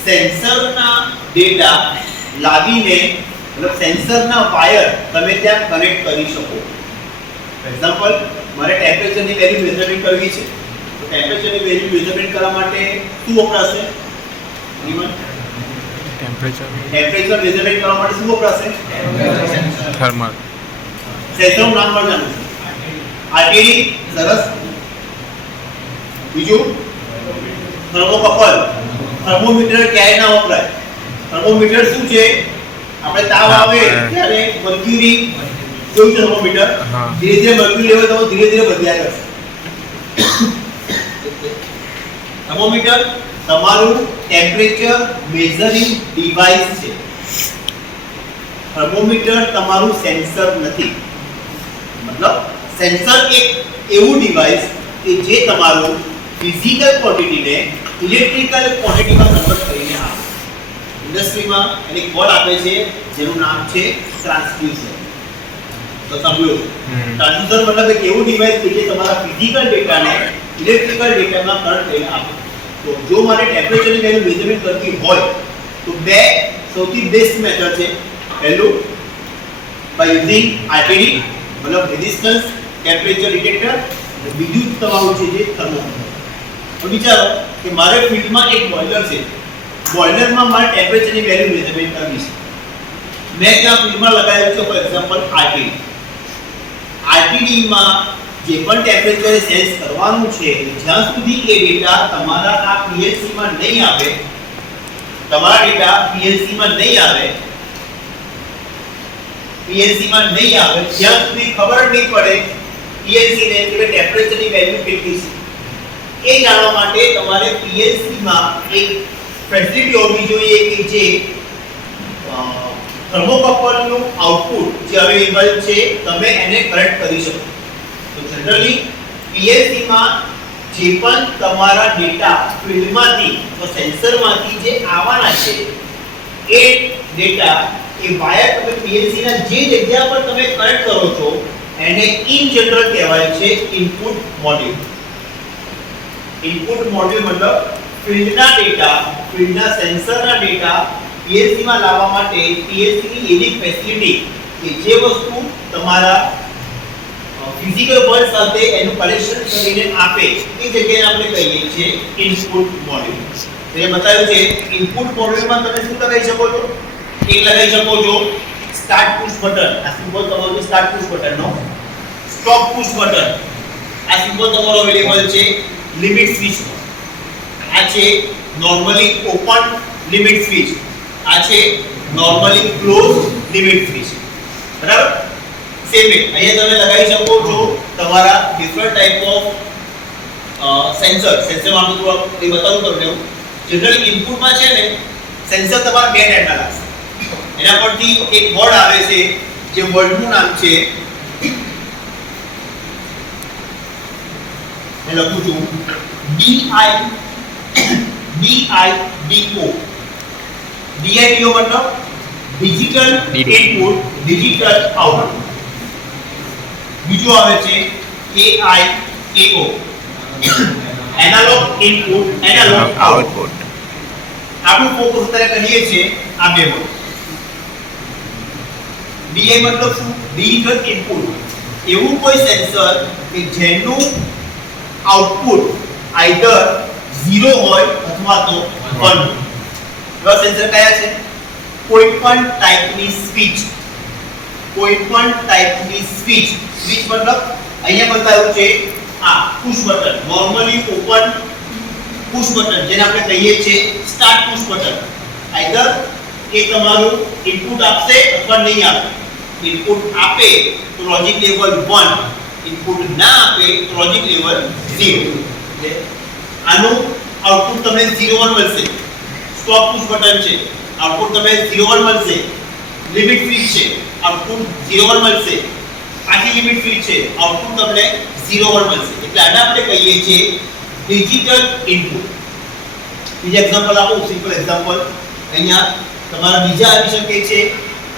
સેન્સરના ડેટા લાવીને મતલબ સેન્સરના વાયર તમે ત્યાં કનેક્ટ કરી શકો. ફોર એક્ઝામ્પલ, મારે ટેમ્પરેચરની વેલ્યુ મેઝરમેન્ટ કરવી છે, તો ટેમ્પરેચરની વેલ્યુ મેઝરમેન્ટ કરવા માટે શું વપરાશે? ટેમ્પરેચર મેઝરમેન્ટ કરવા માટે શું વપરાશે? થર્મલ. સેન્સરનું નામ પણ જાણવું છે. RTD, સરસ. બીજું થર્મોકપલ. થર્મોમીટર ક્યારે ના વપરાય? થર્મોમીટર શું છે? આપણે તાવ આવે ત્યારે મર્ક્યુરી જોયું છે થર્મોમીટર. ધીરે ધીરે મર્ક્યુરી લેવલ તો ધીરે ધીરે વધ્યા કરશે. થર્મોમીટર તમારું ટેમ્પરેચર મેઝરિંગ ડિવાઇસ છે. થર્મોમીટર તમારું સેન્સર નથી. મતલબ સેન્સર એક એવું ડિવાઇસ કે જે તમારું ફિઝિકલ ક્વોન્ટિટીને ઇલેક્ટ્રિકલ ક્વોન્ટિટીમાં કન્વર્ટ કરીને આપે. ઇન્ડસ્ટ્રીમાં એને કોડ આપે છે જેનું નામ છે ટ્રાન્સડ્યુસર. તો સાંભળ્યો, ટ્રાન્સડ્યુસર મતલબ એક એવું ડિવાઇસ કે જે તમારા ફિઝિકલ ડેટાને ઇલેક્ટ્રિકલ ડેટામાં કન્વર્ટ કરીને આપે. તો જો મારે ટેમ્પરેચરની વેલ્યુ મેઝરમેન્ટ કરવી હોય તો બે સૌથી બેસ્ટ મેથડ છે. પહેલું બાય યુઝિંગ RTD મતલબ રેઝિસ્ટન્સ ટેમ્પરેચર ડિટેક્ટર, અને બીજું તમારું છે જે થર્મોમીટર. તો વિચારો કે મારે ફિલ્ડમાં એક બોઇલર છે. બોઇલરમાં મારે ટેમ્પરેચરની વેલ્યુ મેઝરમેન્ટ કરવી છે. મેં ત્યાં ફિલ્ડમાં લગાવ્યું છે ફોર એક્ઝામ્પલ RTD. RTD માં જે પણ ટેમ્પરેચર સેન્સ કરવાનું છે જ્યાં સુધી એ ડેટા તમારા આ PLC માં નહીં આવે, ત્યાં સુધી ખબર નહીં પડે PLC ને કે ટેમ્પરેચરની વેલ્યુ કેટલી છે. એ જાણવા માટે તમારે PLC માં એક ફેસિલિટી હોવી જોઈએ કે જે થર્મોકપલનું આઉટપુટ જે અવેલેબલ છે તમે એને કનેક્ટ કરી શકો. તો જનરલી PLC માં જે પણ તમારા ડેટા ફિલ્ડમાંથી તો સેન્સરમાંથી જે આવવાના છે એ ડેટા એ વાયર તમે PLC ના જે જગ્યા પર તમે કનેક્ટ કરો છો એને ઇન જનરલ કહેવાય છે ઇનપુટ મોડ્યુલ. ઇનપુટ મોડ્યુલ મતલબ ફિલ્ડના ડેટા, ફિલ્ડના સેન્સરના ડેટા PLC માં લાવવા માટે PLC ની એવી ફેસિલિટી કે જે વસ્તુ તમારા ફિઝિકલ વર્લ્ડ સાથે એનું કનેક્શન કરીને આપે એ જગ્યાએ આપણે કહીએ છીએ ઇનપુટ મોડ્યુલ. તો એ બતાવ્યું છે ઇનપુટ મોડ્યુલમાં તમે શું લગાવી શકો છો? એક લગાવી શકો છો સ્ટાર્ટ પુશ બટન. આ સિમ્બોલ તમારું સ્ટાર્ટ પુશ બટન નો. Stop push button. આ સિમ્બોલ તમારો અવેલેબલ છે લિમિટ સ્વિચ. આ છે નોર્મલી ઓપન લિમિટ સ્વિચ. આ છે નોર્મલી ક્લોઝ લિમિટ સ્વિચ. બરાબર? સેમ વે અહીંયા તમે લગાવી શકો છો તમારા ડિફરન્ટ ટાઈપ ઓફ સેન્સર માં તો એ બતાવું તમને. જનરલી ઇનપુટમાં છે ને સેન્સર તમારા બે ટાઈપના લાગશે. એના પરથી એક વર્ડ આવે છે જે વર્ડનું નામ છે, મેં લખું છું DIDO. DIDO મતલબ ડિજિટલ ઇનપુટ ડિજિટલ આઉટપુટ. બીજું આવે છે AIAO analog input analog output. આપણું ફોકસ અત્યારે કરીએ છીએ આ બે પર. DI મતલબ શું? Digital input. એવું કોઈ સેન્સર કે જેનું આઉટપુટ આઈધર 0 હોય અથવા તો 1. એવા સેન્સર કયા છે? કોઈ પણ ટાઈપની સ્વિચ. સ્વિચ મતલબ અહીંયા બતાવ્યું છે આ push button, normally open push button જેને આપણે કહીએ છીએ સ્ટાર્ટ પુશ બટન. આઈધર એ તમારું ઇનપુટ આપશે અથવા નહીં આપે. ઇનપુટ આપે તો લોજિક લેવલ 1, ઇનપુટ ના આપે તો લોજિક લેવલ 0. એટલે આનું આઉટપુટ તમને 0 1 મળશે. સ્ટોપ પુશ બટન છે, આઉટપુટ તમને 0 1 મળશે. લિમિટ સ્વિચ છે, આઉટપુટ 0 1 મળશે. આથી લિમિટ સ્વિચ છે, આઉટપુટ તમને 0 1 મળશે. એટલે આને આપણે કહીએ છીએ ડિજિટલ ઇનપુટ. બીજા એક્ઝામ્પલ આપો, સિમ્પલ એક્ઝામ્પલ. અહીંયા તમારા બીજા આવી શકે છે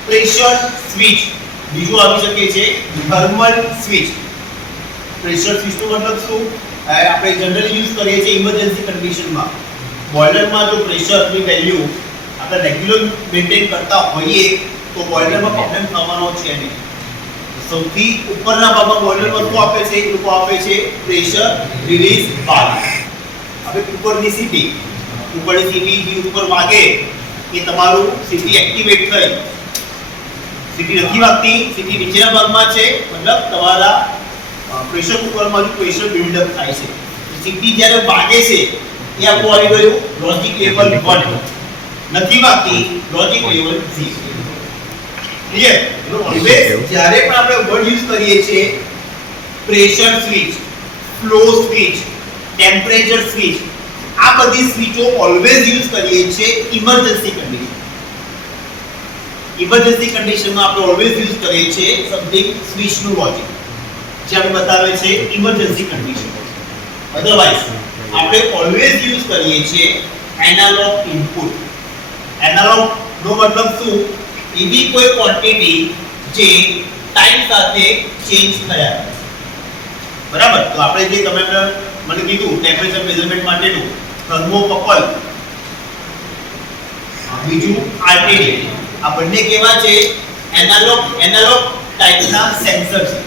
પ્રેશર સ્વિચ, બીજું આવી શકે છે થર્મલ સ્વિચ. પ્રેશર સ્વિચ નો મતલબ શું? આપણે જનરલી યુઝ કરીએ છીએ ઇમરજન્સી કન્ડિશનમાં. બોઇલરમાં જો પ્રેશરની વેલ્યુ આપણે રેગ્યુલર મેન્ટેન કરતા હોઈએ તો બોઇલરમાં પ્રોબ્લેમ થવાનો છે નહીં. સૌથી ઉપરના ભાગમાં બોઇલરમાં શું આપે છે? એ લોકો આપે છે પ્રેશર રિલીઝ વાલ્વ. હવે ઉપરની સીટી, ઉપરની સીટી જે ઉપર વાગે એ તમારું સીટી એક્ટિવેટ થઈ. સીટી નથી વાગતી, સીટી નીચેના ભાગમાં છે, મતલબ તમારા પ્રેશર કુકરમાં જો પ્રેશર બિલ્ડ અપ થાય છે. સીટી જ્યારે વાગે છે એ આપણું આવી ગયું લોજિક લેવલ 1. નથી વાગતી લોજિક લેવલ 0. ક્લિયર? ઓલવેઝ જ્યારે પણ આપણે વર્ડ યુઝ કરીએ છીએ pressure switch, flow switch, temperature switch, આ બધી સ્વિચો ઓલવેઝ યુઝ કરીએ છીએ ઇમરજન્સી કન્ડિશન. ઇમરજન્સી કન્ડિશનમાં આપણે ઓલવેઝ યુઝ કરીએ છીએ સમથિંગ સ્વિચનું લોજિક જે આપણે બતાવે છે ઇમરજન્સી કન્ડિશન. અધરવાઇઝ આપણે ઓલવેઝ યુઝ કરીએ છીએ એનાલોગ ઇનપુટ. એનાલોગ નો મતલબ શું? એવી કોઈ ક્વોન્ટિટી જે ટાઈમ સાથે ચેન્જ થયા. બરાબર? તો આપણે જે તમે મને કીધું ટેમ્પરેચર મેઝરમેન્ટ માટેનું થર્મોકપલ, બીજું આરટીડી, આ બંને કેવા છે? એનાલોગ ટાઈપના સેન્સર છે.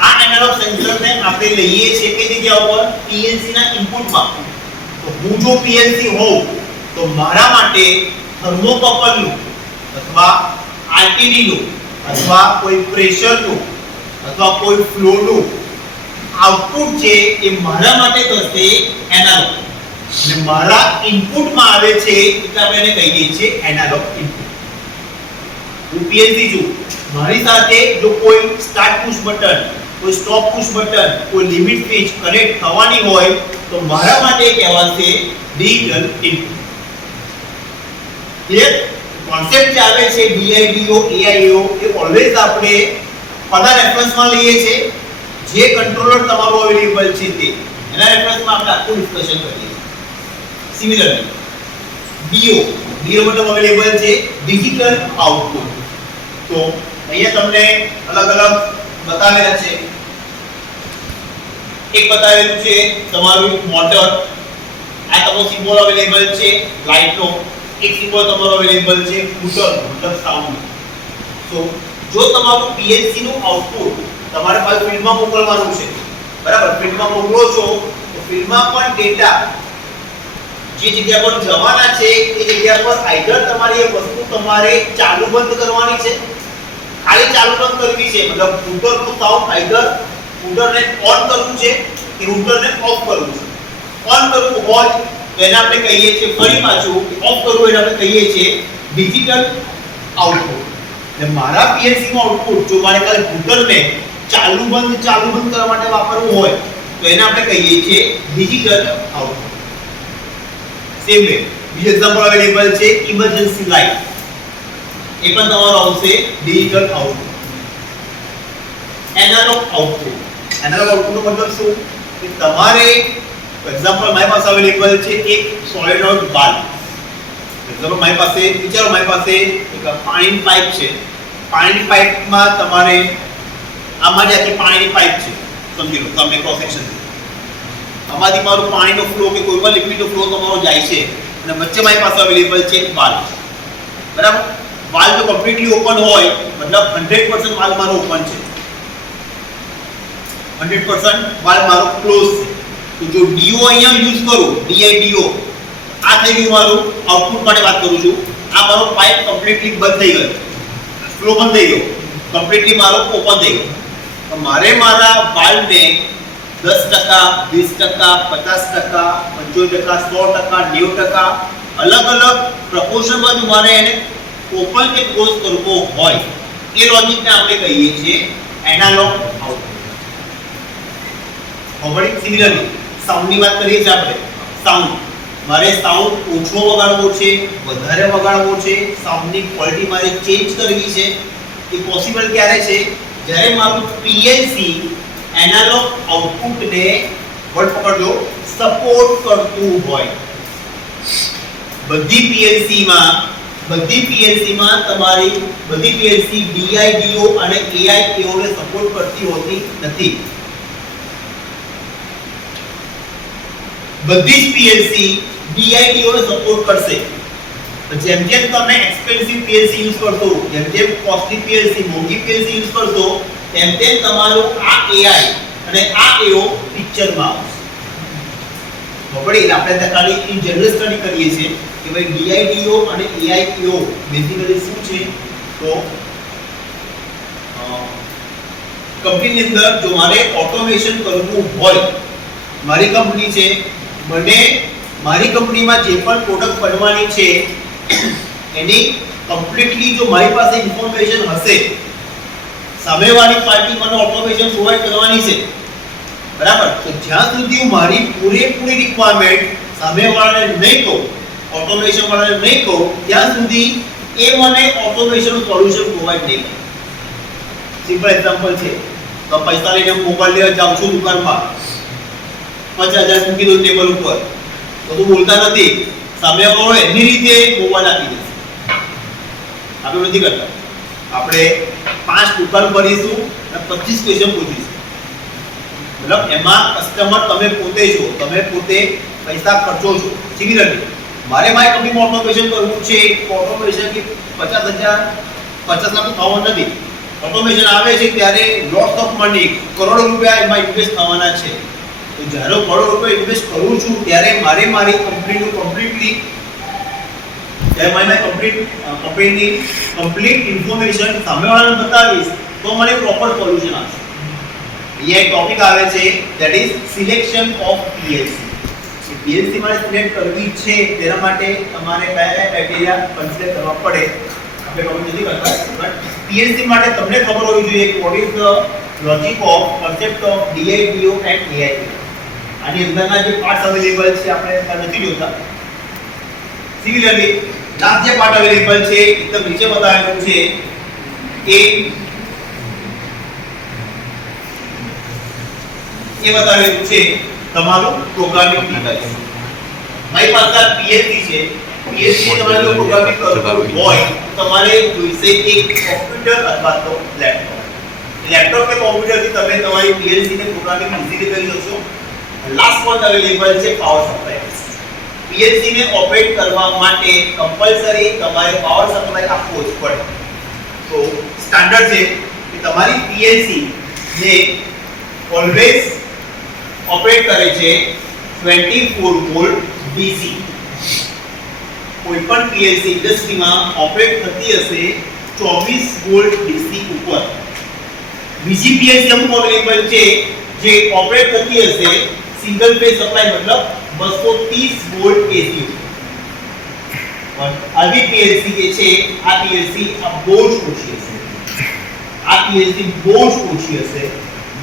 આ એનાલોગ સેન્સરને આપણે લઈએ છીએ કે જગ્યા ઉપર પીએલસી ના ઇનપુટમાં. તો હું જો પીએલસી હોઉં તો મારા માટે થર્મોકપલનું અથવા આરટીડીનું અથવા કોઈ પ્રેશરનું અથવા કોઈ ફ્લોનું આઉટપુટ છે એ મારા માટે થશે એનાલોગ. અને મારા ઇનપુટમાં આવે છે એટલે આપણે એને કહીએ છીએ એનાલોગ ઇનપુટ. હું પીએલસી છું, મારી સાથે જો કોઈ સ્ટાર્ટ પુશ બટન, કોઈ સ્ટોપ પુશ બટન, કોઈ લિમિટ સ્વિચ કનેક્ટ થવાની હોય તો મારા માટે કહેવાશે ડિજિટલ ઇનપુટ. ક્લિયર? કોન્સેપ્ટ જે આવે છે ડીઆઈડીઓ, એઆઈઓ એ ઓલવેઝ આપણે કોના રેફરન્સમાં લઈએ છીએ? જે કંટ્રોલર તમારું અવેલેબલ છે તે એના રેફરન્સમાં આપણે આખું ડિસ્કશન કરીએ છીએ. સિમિલરલી ડીઓ મતલબ અવેલેબલ છે ડિજિટલ આઉટપુટ. તો અહીંયા તમને અલગ અલગ બતાવેલા છે. એક બતાવેલું છે તમારું મોટર, આ તમારો સિમ્બોલ અવેલેબલ છે લાઇટનો. એક સિમ્બોલ તમારો અવેલેબલ છે ફૂટર મતલબ સાઉન્ડ. તો જો તમારું પીએલસી નું આઉટપુટ તમારે પાસે ફિલ્ડમાં મોકલવાનું છે, બરાબર? ફિલ્ડમાં મોકલો છો તો ફિલ્ડમાં પણ ડેટા જે જગ્યા પર જવાના છે એ જગ્યા પર આઈધર તમારી એ વસ્તુ તમારે ચાલુ બંધ કરવાની છે, ખાલી ચાલુ બંધ કરવી છે, મતલબ ફૂટરનું સાઉન્ડ આઈધર ફૂટરને ઓન કરવું છે કે ફૂટરને ઓફ કરવું છે. ઓન કરવું હોય તો એને આપણે કહીએ છીએ ફરી પાછું, ઓફ કરવું એને આપણે કહીએ છીએ ડિજિટલ આઉટપુટ. એટલે મારા પીએલસી નું આઉટપુટ જો મારે ખાલી ફૂટરને ચાલુ બંધ કરવા માટે વાપરવું હોય તો એને આપણે કહીએ છીએ ડિજિટલ આઉટપુટ. સેમ વે બીજો એક્ઝામ્પલ અવેલેબલ છે ઇમરજન્સી લાઇટ. એ પણ તમારો આવશે ડિજિટલ આઉટપુટ. એનાલોગ આઉટપુટ નો મતલબ શું? કે તમારે એક્ઝામ્પલ મારી પાસે અવેલેબલ છે એક સોલેનોઇડ વાલ્વ. એક્ઝામ્પલ મારી પાસે વિચારો, મારી પાસે એક પાણીની પાઇપ છે. પાણીની પાઇપમાં તમારે આમાં જે આખી પાણીની પાઇપ છે સમજી લો તમે ક્રોસ સેક્શન, આમાંથી મારું પાણીનો ફ્લો કે કોઈ પણ લિક્વિડનો ફ્લો તમારો જાય છે અને વચ્ચે મારી પાસે અવેલેબલ છે એક વાલ્વ. બરાબર? વાલ્વ જો કમ્પ્લીટલી ઓપન હોય મતલબ 100% વાલ્વ મારો ઓપન છે, 100% વાલ્વ મારો ક્લોઝ છે. તો જો ડીઓ અહીંયા યુઝ કરું, ડીઆઈડીઓ, આ થઈ ગયું મારું આઉટપુટ માટે વાત કરું છું. આ મારો પાઇપ કમ્પ્લીટલી બંધ થઈ ગયો, ફ્લો બંધ થઈ ગયો, કમ્પ્લીટલી મારો ઓપન થઈ ગયો. તો મારે મારા વાલ્વને 10%, 20%, 50%, 75%, 100%, 90% અલગ અલગ પ્રપોર્શનમાં જો મારે એને ઓપન કે ક્લોઝ કરવો હોય એ લોજિકને આપણે કહીએ છીએ એનાલોગ આઉટપુટ. હવે સિમિલરલી સાઉન્ડની વાત કરીએ છીએ આપણે. સાઉન્ડ મારે સાઉન્ડ ઓછો વગાડવો છે, વધારે વગાડવો છે, સાઉન્ડની ક્વોલિટી મારે ચેન્જ કરવી છે, એ પોસિબલ ક્યારે છે? જ્યારે મારું પીએલસી એનાલોગ આઉટપુટને વર્ડ પકડજો સપોર્ટ કરતું હોય. બધી પીએલસીમાં તમારી બધી પીએલસી ડીઆઈડીઓ અને એઆઈઓ ને સપોર્ટ કરતી હોતી નથી. બધી જ પીએલસી ડીઆઈડીઓ ને સપોર્ટ કરશે. જેમ જેમ તમે એક્સપેન્સિવ પીએલસી યુઝ કરશો, જેમ જેમ કોસ્ટલી પીએલસી મોંઘી પીએલસી યુઝ કરશો, તેમ તેમ તમારું આ એઆઈ અને આ એઓ પિક્ચરમાં આવશે. બરાબર? એટલે આપણે ખાલી ઇન જનરલ સ્ટડી કરીએ છીએ કે ભાઈ ડીઆઈડીઓ અને એઆઈઓ બેઝિકલી શું છે. તો કંપનીની અંદર જો મારે ઓટોમેશન કરવું હોય, મારી કંપની છે, મને મારી કંપનીમાં જે પણ પ્રોડક્ટ બનવાની છે એની કમ્પ્લીટલી જો મારી પાસે ઇન્ફોર્મેશન હશે, સામેવાળી પાર્ટી મને ઓટોમેશન પ્રોવાઈડ કરવાની છે, બરાબર, તો જ્યાં સુધી હું મારી પૂરેપૂરી રિક્વાયરમેન્ટ સામેવાળાને નહીં કહું, ઓટોમેશન વાળાને નહીં કહું, ત્યાં સુધી એ મને ઓટોમેશન સોલ્યુશન પ્રોવાઈડ નહીં કરે. સિમ્પલ એક્ઝામ્પલ છે, તો પૈસા લઈને મોબાઈલ લેવા જાઉં છું દુકાનમાં, 50,000 મૂકી દઉં ટેબલ ઉપર, તો તું બોલતા નથી, સામેવાળો એની રીતે મોબાઈલ આપી દેશે. આપણે નથી કરતા. આપણે 5 દુકાન ભરીશું અને 25 ક્વેશ્ચન પૂછીશું. મતલબ એમાં કસ્ટમર તમે પોતે છો, તમે પોતે પૈસા ખર્ચો છો. સિમિલરલી મારે મારી કંપનીમાં ઓટોમેશન કરવું છે, ઓટોમેશન કે 50,000 લાખ થવાનું નથી. ઓટોમેશન આવે છે ત્યારે લોટ્સ ઓફ મની, કરોડો રૂપિયા એમાં ઇન્વેસ્ટ થવાના છે. તો જ્યારે કરોડો રૂપિયા ઇન્વેસ્ટ કરું છું ત્યારે મારે મારી કંપનીનું કમ્પ્લીટલી કંપનીની કમ્પ્લીટ ઇન્ફોર્મેશન સામેવાળાને બતાવીશ તો મને પ્રોપર સોલ્યુશન આવશે. અહીંયા એક ટોપિક આવે છે that is selection of PLC. PLC મારે સિલેક્ટ કરવી છે તેના માટે તમારે કયા ક્રાઇટેરિયા કન્સિડર કરવા પડે આપણે ખબર નથી કરતા, બટ પીએલસી માટે તમને ખબર હોવી જોઈએ કે what is the logic of concept of DIDO and AI. આની અંદરના જે પાર્ટ્સ અવેલેબલ છે આપણે નથી જોતા. સિમિલરલી લાસ્ટ જે પાર્ટ અવેલેબલ છે એકદમ નીચે બતાવેલું છે એ બતાવેલું છે તમારું પ્રોગ્રામિંગ ડિવાઇસ. મારી પાસે આ પીએલસી છે. પીએલસી તમારે જો પ્રોગ્રામિંગ કરવું હોય તમારે જોઈશે એક કોમ્પ્યુટર અથવા તો લેપટોપ. લેપટોપ કે કોમ્પ્યુટરથી તમે તમારી પીએલસી ને પ્રોગ્રામિંગ ઇઝીલી કરી શકશો. લાસ્ટ વન અવેલેબલ છે પાવર સપ્લાય. પીએલસી ને ઓપરેટ કરવા માટે કમ્પલસરી તમારે પાવર સપ્લાય આપવો જ પડે. તો સ્ટાન્ડર્ડ છે કે તમારી પીએલસી ને ઓલવેઝ ઓપરેટ કરે છે 24 વોલ્ટ ડીસી. કોઈ પણ પીએલસી ઇન્ડસ્ટ્રીમાં ઓપરેટ થતી હશે 24 વોલ્ટ ડીસી ઉપર. બીજી પીએલસી અમુક અવેલેબલ છે જે ઓપરેટ થતી હશે સિંગલ ફેઝ સપ્લાય, મતલબ 230 વોલ્ટ એસી. આવી પીએલસી જે છે આ પીએલસી બહુ જ ઓછી હશે. આ પીએલસી બહુ જ ઓછી હશે.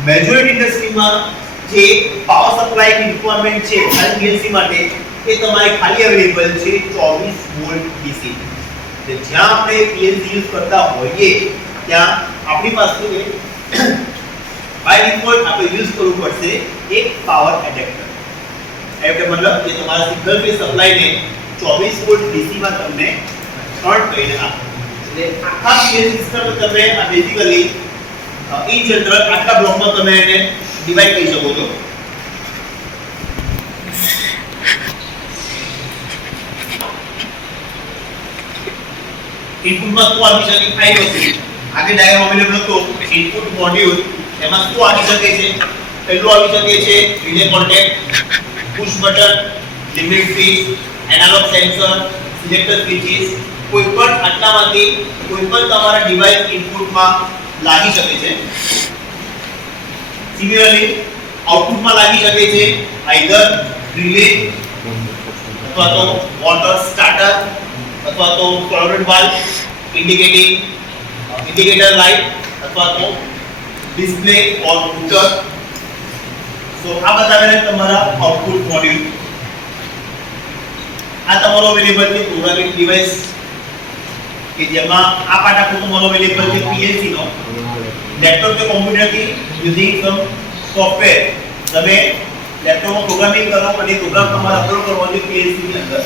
મેજોરિટી ઇન્ડસ્ટ્રીમાં જે પાવર સપ્લાયની રિક્વાયરમેન્ટ છે આ પીએલસી માટે એ તમારે ખાલી અવેલેબલ છે 24 વોલ્ટ ડીસી. એટલે જ્યાં આપણે પીએલસી યુઝ કરતા હોઈએ ત્યાં આપણી પાસે બાય ડિફોલ્ટ આપણે યુઝ કરવું પડશે એક પાવર એડેપ્ટર. એટલે મતલબ કે તમારા સિંગલ ફેઝ સપ્લાયને 24 વોલ્ટ ડીસી માં તમને કન્વર્ટ કરીને આપે. એટલે આખા પીએલસી સિસ્ટમ તમે આ બેઝિકલી ઇન જનરલ આટલા બ્લોકમાં તમે એને ડિવાઇડ કરી શકો છો. ઇનપુટમાં શું આવી શકે? ફાઈવ વસ્તુ આગે ડાયાગ્રામ અવેલેબલ હતો. ઇનપુટ મોડ્યુલ એમાં શું આવી શકે છે? પહેલું આવી શકે છે relay contact, push button, limit switch, analog sensor, selector switches. કોઈ પણ આટલામાંથી કોઈ પણ તમારા ડિવાઇસ ઇનપુટમાં લાગી શકે છે. સિમિલરલી આઉટપુટમાં લાગી શકે છે આઈધર રિલે અથવા તો વોટર સ્ટાર્ટર અથવા તો ફોરવર્ડ વાલ્વ, ઇન્ડિકેટર લાઇટ અથવા તો ડિસ્પ્લે ઓર રૂટર. તો આ બતાવેલા તમારા આઉટપુટ મોડ્યુલ. આ તમારો અવેલેબલ છે પ્રોગ્રામિંગ ડિવાઇસ કે જેમાં આ પાર્ટ આખો તમારો અવેલેબલ છે PLC નો લેપટોપ કે કોમ્પ્યુટર થી યુઝિંગ સમ સોફ્ટવેર તમે લેપટોપમાં પ્રોગ્રામિંગ કરો અને પ્રોગ્રામ તમારે અપલોડ કરવાનો છે PLC ની અંદર.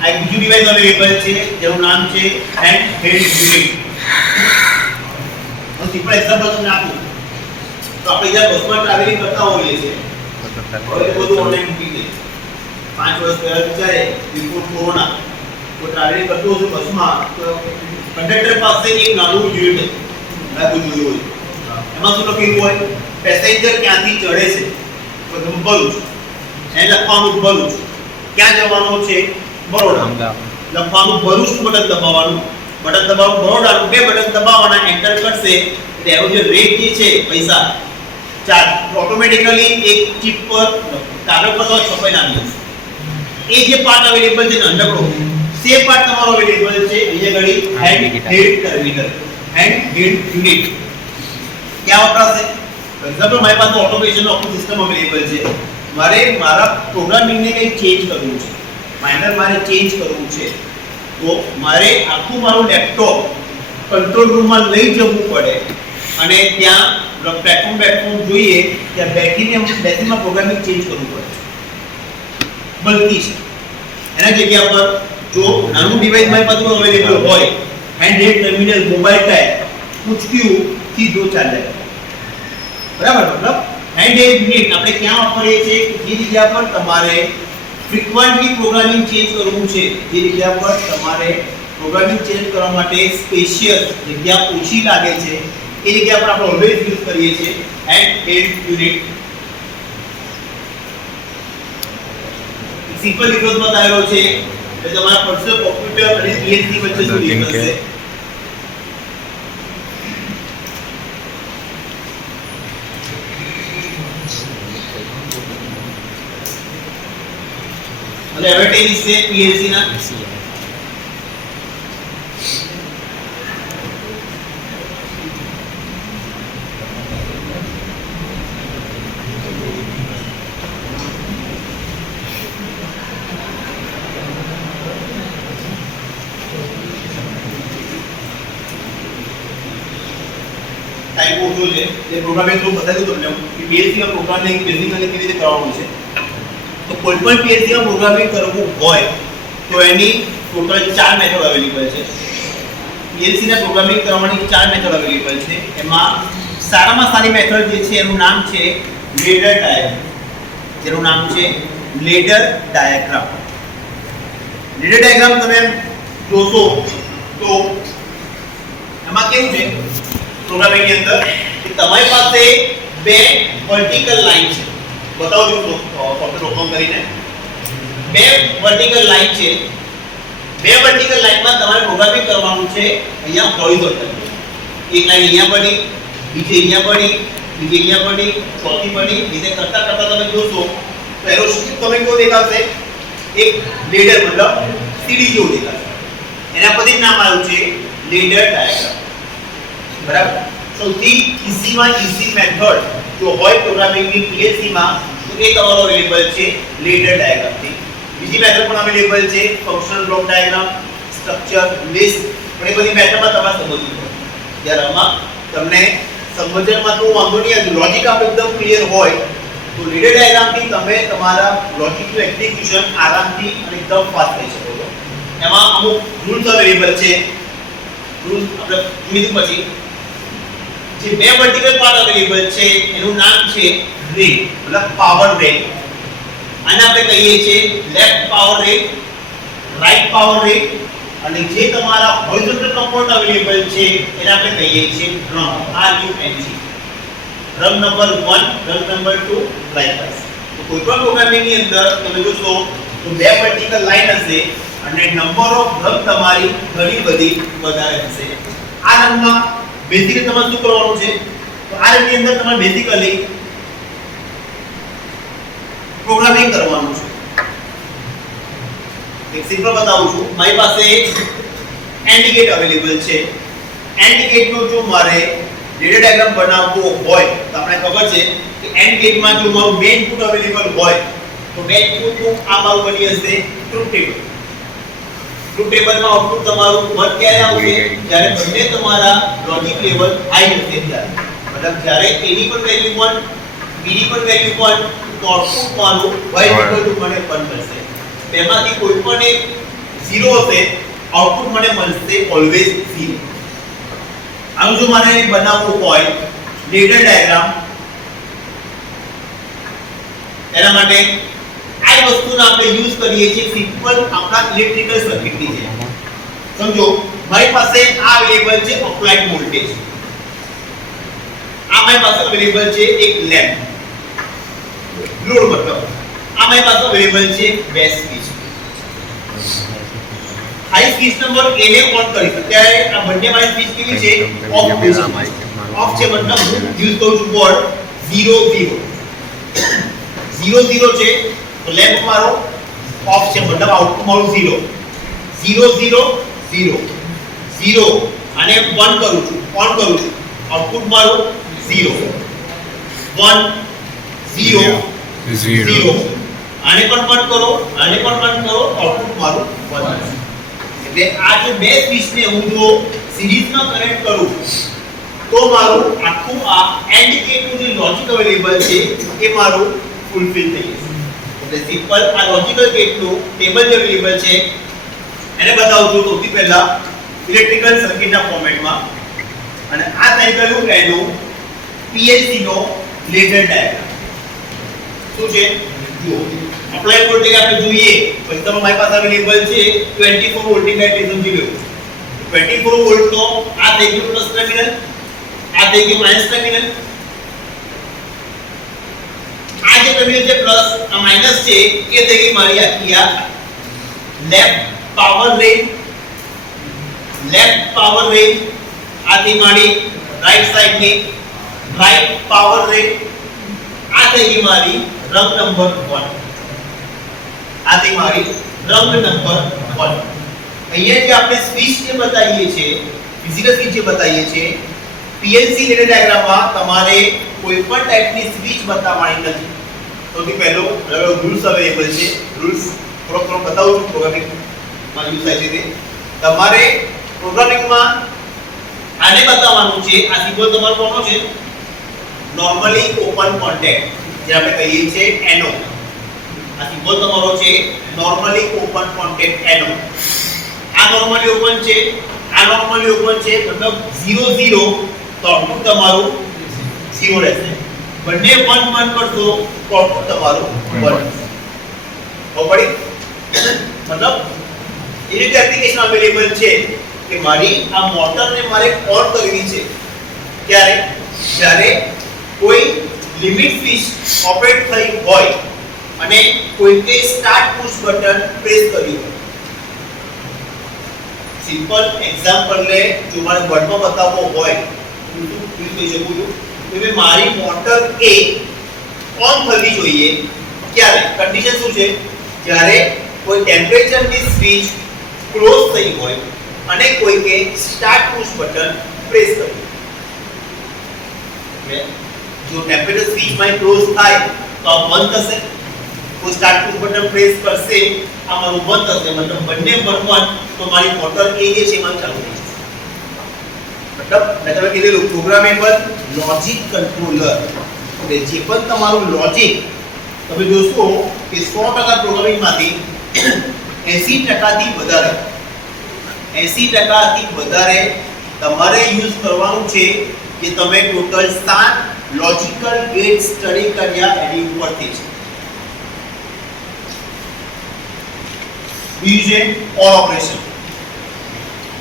આ એક બીજું ડિવાઇસ અવેલેબલ છે જેનું નામ છે હેન્ડ હેલ્ડ યુનિટ. હું સિમ્પલ એક્ઝામ્પલ તમને આપું તો આપણે જ્યારે બસમાં ટ્રાવેલિંગ કરતા હોઈએ છીએ હવે બધું ઓનલાઈન થઈ ગયું 5 વર્ષ પહેલા વિચારે બિફોર કોરોના તો ટ્રાવેલિંગ કરતો હતો બસમાં તો કંડક્ટર પાસે એક નાનું યુનિટ લાગુ જોયું હોય એમાં શું લખેલું હોય પેસેન્જર ક્યાંથી ચડે છે તો ભરૂચ એને લખવાનું ભરૂચ ક્યાં જવાનું છે બરોડા લખવાનું ભરૂચ બટન દબાવવાનું બરોડાનું બે બટન દબાવવાના એન્ટર કરશે એટલે એનો જે રેટ જે છે પૈસા ચાર્જ ઓટોમેટિકલી એક ચિપ પર કાગળ પર છપાઈને આવી જશે. એ જે પાર્ટ અવેલેબલ છે નંદકડો સે પાર્ટ તમારો અવેલેબલ છે અહીંયા ઘડી hand held terminal hand held unit ક્યાં વપરાશે એક્ઝામ્પલ મારી પાસે ઓટોમેશન આખું સિસ્ટમ અવેલેબલ છે મારે મારા પ્રોગ્રામિંગને કંઈ ચેન્જ કરવું છે માઇનર મારે ચેન્જ કરવું છે તો મારે આખું મારું લેપટોપ કંટ્રોલ રૂમમાં લઈ જવું પડે અને ત્યાં પ્લેટફોર્મ જોઈએ ત્યાં બેસીમાં પ્રોગ્રામિંગ ચેન્જ કરવું પડે બનતી છે એના જગ્યા પર જો નાનું ડિવાઇસ મારી પાસે અવેલેબલ હોય hand held terminal mobile type પૂછક્યું સીધો ચાલે બરાબર મતલબ હેન્ડ હેલ્ડ યુનિટ આપણે ક્યાં વાપરીએ છીએ કે જે જગ્યા પર તમારે ફ્રીક્વન્ટલી પ્રોગ્રામિંગ ચેન્જ કરવું છે જે જગ્યા પર તમારે પ્રોગ્રામિંગ ચેન્જ કરવા માટે સ્પેશિયસ જગ્યા ઓછી લાગે છે એ જગ્યા પર આપણે ઓલવેઝ યુઝ કરીએ છીએ hand held unit. Simple difference બતાવેલો છે કે તમારા પર્સનલ કોમ્પ્યુટર અને PLC વચ્ચે શું ડિફરન્સ છે. એટલે એડવાન્ટેજ છે PLC ના ટાઈપ ઓછો છે જે પ્રોગ્રામિંગ તો બતાવ્યું તમને કે PLC માં પ્રોગ્રામિંગ બેઝિકલી કેવી રીતે કરવાનું છે તો કોઈ પણ PLC માં પ્રોગ્રામિંગ કરવું હોય તો એની ટોટલ 4 મેથડ અવેલેબલ છે. PLC ના પ્રોગ્રામિંગ કરવાની 4 મેથડ અવેલેબલ છે. એમાં સારામાં સારી મેથડ જે છે એનું નામ છે લેડર ડાયાગ્રામ. જેનું નામ છે લેડર ડાયાગ્રામ. લેડર ડાયાગ્રામ તમે જોશો તો એમાં કેવું છે પ્રોગ્રામિંગ ની અંદર કે તમારી પાસે બે વર્ટિકલ લાઈન છે બતાવજો સોફ્ટવેર ઓપન કરીને બે વર્ટિકલ લાઈન છે બે વર્ટિકલ લાઈનમાં તમારે પ્રોગ્રામિંગ કરવાનું છે અહીંયા હોરિઝોન્ટલ એક લાઈન અહીંયા પડી બીજી અહીંયા પડી બીજી અહીંયા પડી ચોથી પડી બીજે કરતા કરતા તમે જોશો તો એરો સ્ટ્રક્ચર તમે કેવો દેખાશે એક લેડર મતલબ સીડી જેવું દેખાશે એના પરથી નામ આવ્યું છે લેડર ડાયાગ્રામ. બરાબર સૌથી ઈઝીમાં ઈઝી મેથડ જો હોય પ્રોગ્રામિંગ ની PLC માં તો એ તમારો અવેલેબલ છે લેડર ડાયાગ્રામ થી. બીજી મેથડ પણ અવેલેબલ છે functional block diagram structure list પણ એ બધી મેથડમાં તમારે સમજવું પડે. જ્યારે આમાં તમને સમજણમાં તો વાંધો નહીં આવે લોજિક આપ એકદમ ક્લિયર હોય તો લેડર ડાયાગ્રામ થી તમે તમારા લોજિકનું એક્ઝિક્યુશન આરામથી અને એકદમ ફાસ્ટ કરી શકો છો. એમાં અમુક રૂલ્સ અવેલેબલ છે. રૂલ્સ આપણે જોઈશું પછી જે બે વર્ટિકલ પાર્ટ અવેલેબલ છે એનું નામ છે રેલ મતલબ પાવર રેલ. આને આપણે કહીએ છીએ left power rail right power rail અને જે તમારા હોરિઝોન્ટલ કમ્પોનન્ટ અવેલેબલ છે એને આપણે કહીએ છીએ drum RUNG. Drum number 1 drum number 2 likewise. તો કોઈ પણ પ્રોગ્રામિંગ ની અંદર તમે જોશો તો બે વર્ટિકલ લાઈન હશે અને નંબર ઓફ ડ્રમ તમારી ઘણી બધી વધારે હશે. આ રંગમાં બેઝિકલી તમારે શું કરવાનું છે તો આ રંગની અંદર તમારે બેઝિકલી પ્રોગ્રામિંગ કરવાનું છે. એક સિમ્પલ બતાવું છું મારી પાસે એન્ડ ગેટ અવેલેબલ છે. એન્ડ ગેટનો જો મારે લેડર ડાયાગ્રામ બનાવવો હોય તો આપણે ખબર છે કે એન્ડ ગેટમાં જો મારું મેઇન ઇનપુટ અવેલેબલ હોય તો બે ઇનપુટનું આ મારું બની હશે ટ્રુથ ટેબલ. ટ્રુથ ટેબલમાં આઉટપુટ તમારું 1 ક્યારે આવશે? જ્યારે બંને તમારા લોજિક લેવલ હાઈ હશે ત્યારે. મતલબ જ્યારે a ની પણ વેલ્યુ 1, b ની પણ વેલ્યુ 1, તો આઉટપુટ મારું y મને 1 મળશે. તેમાંથી કોઈ પણ એક 0 હશે, આઉટપુટ મને મળશે ઓલવેઝ 0. આનું જો મારે બનાવવું હોય લેડર ડાયાગ્રામ, એના માટે આ વસ્તુનો આપણે યુઝ કરીએ છીએ સિમ્પલ આપણા ઇલેક્ટ્રિકલ સર્કિટની જેમ. સમજો મારી પાસે આ અવેલેબલ છે અપ્લાઈડ વોલ્ટેજ, આ મારી પાસે અવેલેબલ છે એક લેમ્પ, લોડ મતલબ આ મારી પાસે અવેલેબલ છે બે switch. High switch number a ને ઓન કરી અત્યારે આ બંને મારી સ્વિચ કેવી છે? ઓફ છે. ઓફ છે મતલબ યુઝ કરું છું બોર્ડ 0 0 0 0 છે, તો લેમ્પ મારો ઓફ છે મતલબ આઉટપુટ મારું 0 0 0 0 0 અને 1 કરું છું, ઓન કરું છું, આઉટપુટ મારું 0 1 0 0 આને પણ 1 કરો, આને પણ 1 કરો, આઉટપુટ મારું 1. એટલે આ જે બે સ્વિચને હું જો સિરીઝમાં કનેક્ટ કરું તો મારું આખું આ એન્ડ ગેટનું જે લોજિક અવેલેબલ છે એ મારું ફૂલફિલ થઈ જશે. એટલે સિમ્પલ આ લોજિકલ ગેટનું ટેબલ જે અવેલેબલ છે એને બતાવું છું સૌથી પહેલા ઇલેક્ટ્રિકલ સર્કિટના ફોર્મેટમાં. અને આ થઈ ગયું એનું PLC નો લેડર ડાયાગ્રામ. શું છે જુઓ, અપ્લાઈડ વોલ્ટેજ આપણે જોઈએ પછી તમારી પાસે અવેલેબલ છે 24 વોલ્ટેજ લાઈટ સમજી લો. 24 વોલ્ટ તો આ થઈ ગયું પ્લસ ટર્મિનલ, આ થઈ ગયું માઈનસ ટર્મિનલ. આ જે ટર્મિનલ છે પ્લસ, આ માઈનસ છે એ થઈ ગઈ મારી આખી આ left power range. Left power range આ થઈ મારી રાઈટ સાઈડ ની રાઈટ પાવર રેન્જ. આ થઈ ગઈ મારી રંગ નંબર 1. આ થઈ મારી રંગ નંબર 1. અહીંયા જે આપણે સ્વિચ જે બતાવીએ છીએ, ફિઝિકલ સ્વિચ જે બતાવીએ છીએ, PLC લેડર ડાયાગ્રામમાં તમારે કોઈ પણ ટાઈપની સ્વિચ બતાવવાની નથી. સૌથી પહેલો રૂલ્સ અવેલેબલ છે. રૂલ્સ થોડો બતાવું છું પ્રોગ્રામિંગમાં યુઝ થાય છે તે. તમારે પ્રોગ્રામિંગમાં આને બતાવવાનું છે. આ સિમ્બોલ તમારો કોનો છે? નોર્મલી ઓપન કોન્ટેક્ટ જે આપણે કહીએ છીએ NO. આ સિમ્બોલ તમારો છે નોર્મલી ઓપન કોન્ટેક્ટ NO. આ નોર્મલી ઓપન છે, આ નોર્મલી ઓપન છે, મતલબ 0 0 તો આઉટપુટ તમારું 0 રહેશે. બંને 1 1 કરશો તો આઉટપુટ તમારું 1. ઓપડી મતલબ એ રીતે એપ્લિકેશન અવેલેબલ છે કે મારી આ મોટરને મારે ઓન કરવી છે ક્યારે? જ્યારે કોઈ લિમિટ સ્વિચ ઓપરેટ થઈ હોય અને કોઈને સ્ટાર્ટ પુશ બટન પ્રેસ કર્યું હોય. સિમ્પલ એક્ઝામ્પલ લે, જો મારે વર્ડમાં બતાવવો હોય હું શું કહી શકું છું કે મારી મોટર A ઓન થવી જોઈએ ક્યારે? કન્ડિશન શું છે? જ્યારે કોઈ ટેમ્પરેચરની સ્વિચ ક્લોઝ થઈ હોય અને કોઈને સ્ટાર્ટ પુશ બટન પ્રેસ કર્યું. જો ટેમ્પરેચર સ્વિચ માં ક્લોઝ થાય તો આ બંધ થશે, કોઈ સ્ટાર્ટ પુશ બટન પ્રેસ કરશે આ મારું બંધ થશે, મતલબ બંને 1 1 તો મારી મોટર A જે છે એમાં ચાલુ થઈ જશે. મતલબ મેં તમને કીધેલું પ્રોગ્રામેબલ લોજિક કંટ્રોલર. એટલે જે પણ તમારું લોજિક તમે જોશો કે 100% પ્રોગ્રામિંગમાંથી 80% થી વધારે 80% થી વધારે તમારે યુઝ કરવાનું છે કે તમે ટોટલ 7 લોજિકલ ગેટ સ્ટડી કર્યા એની ઉપરથી છે. બીજું છે ઓર ઓપરેશન.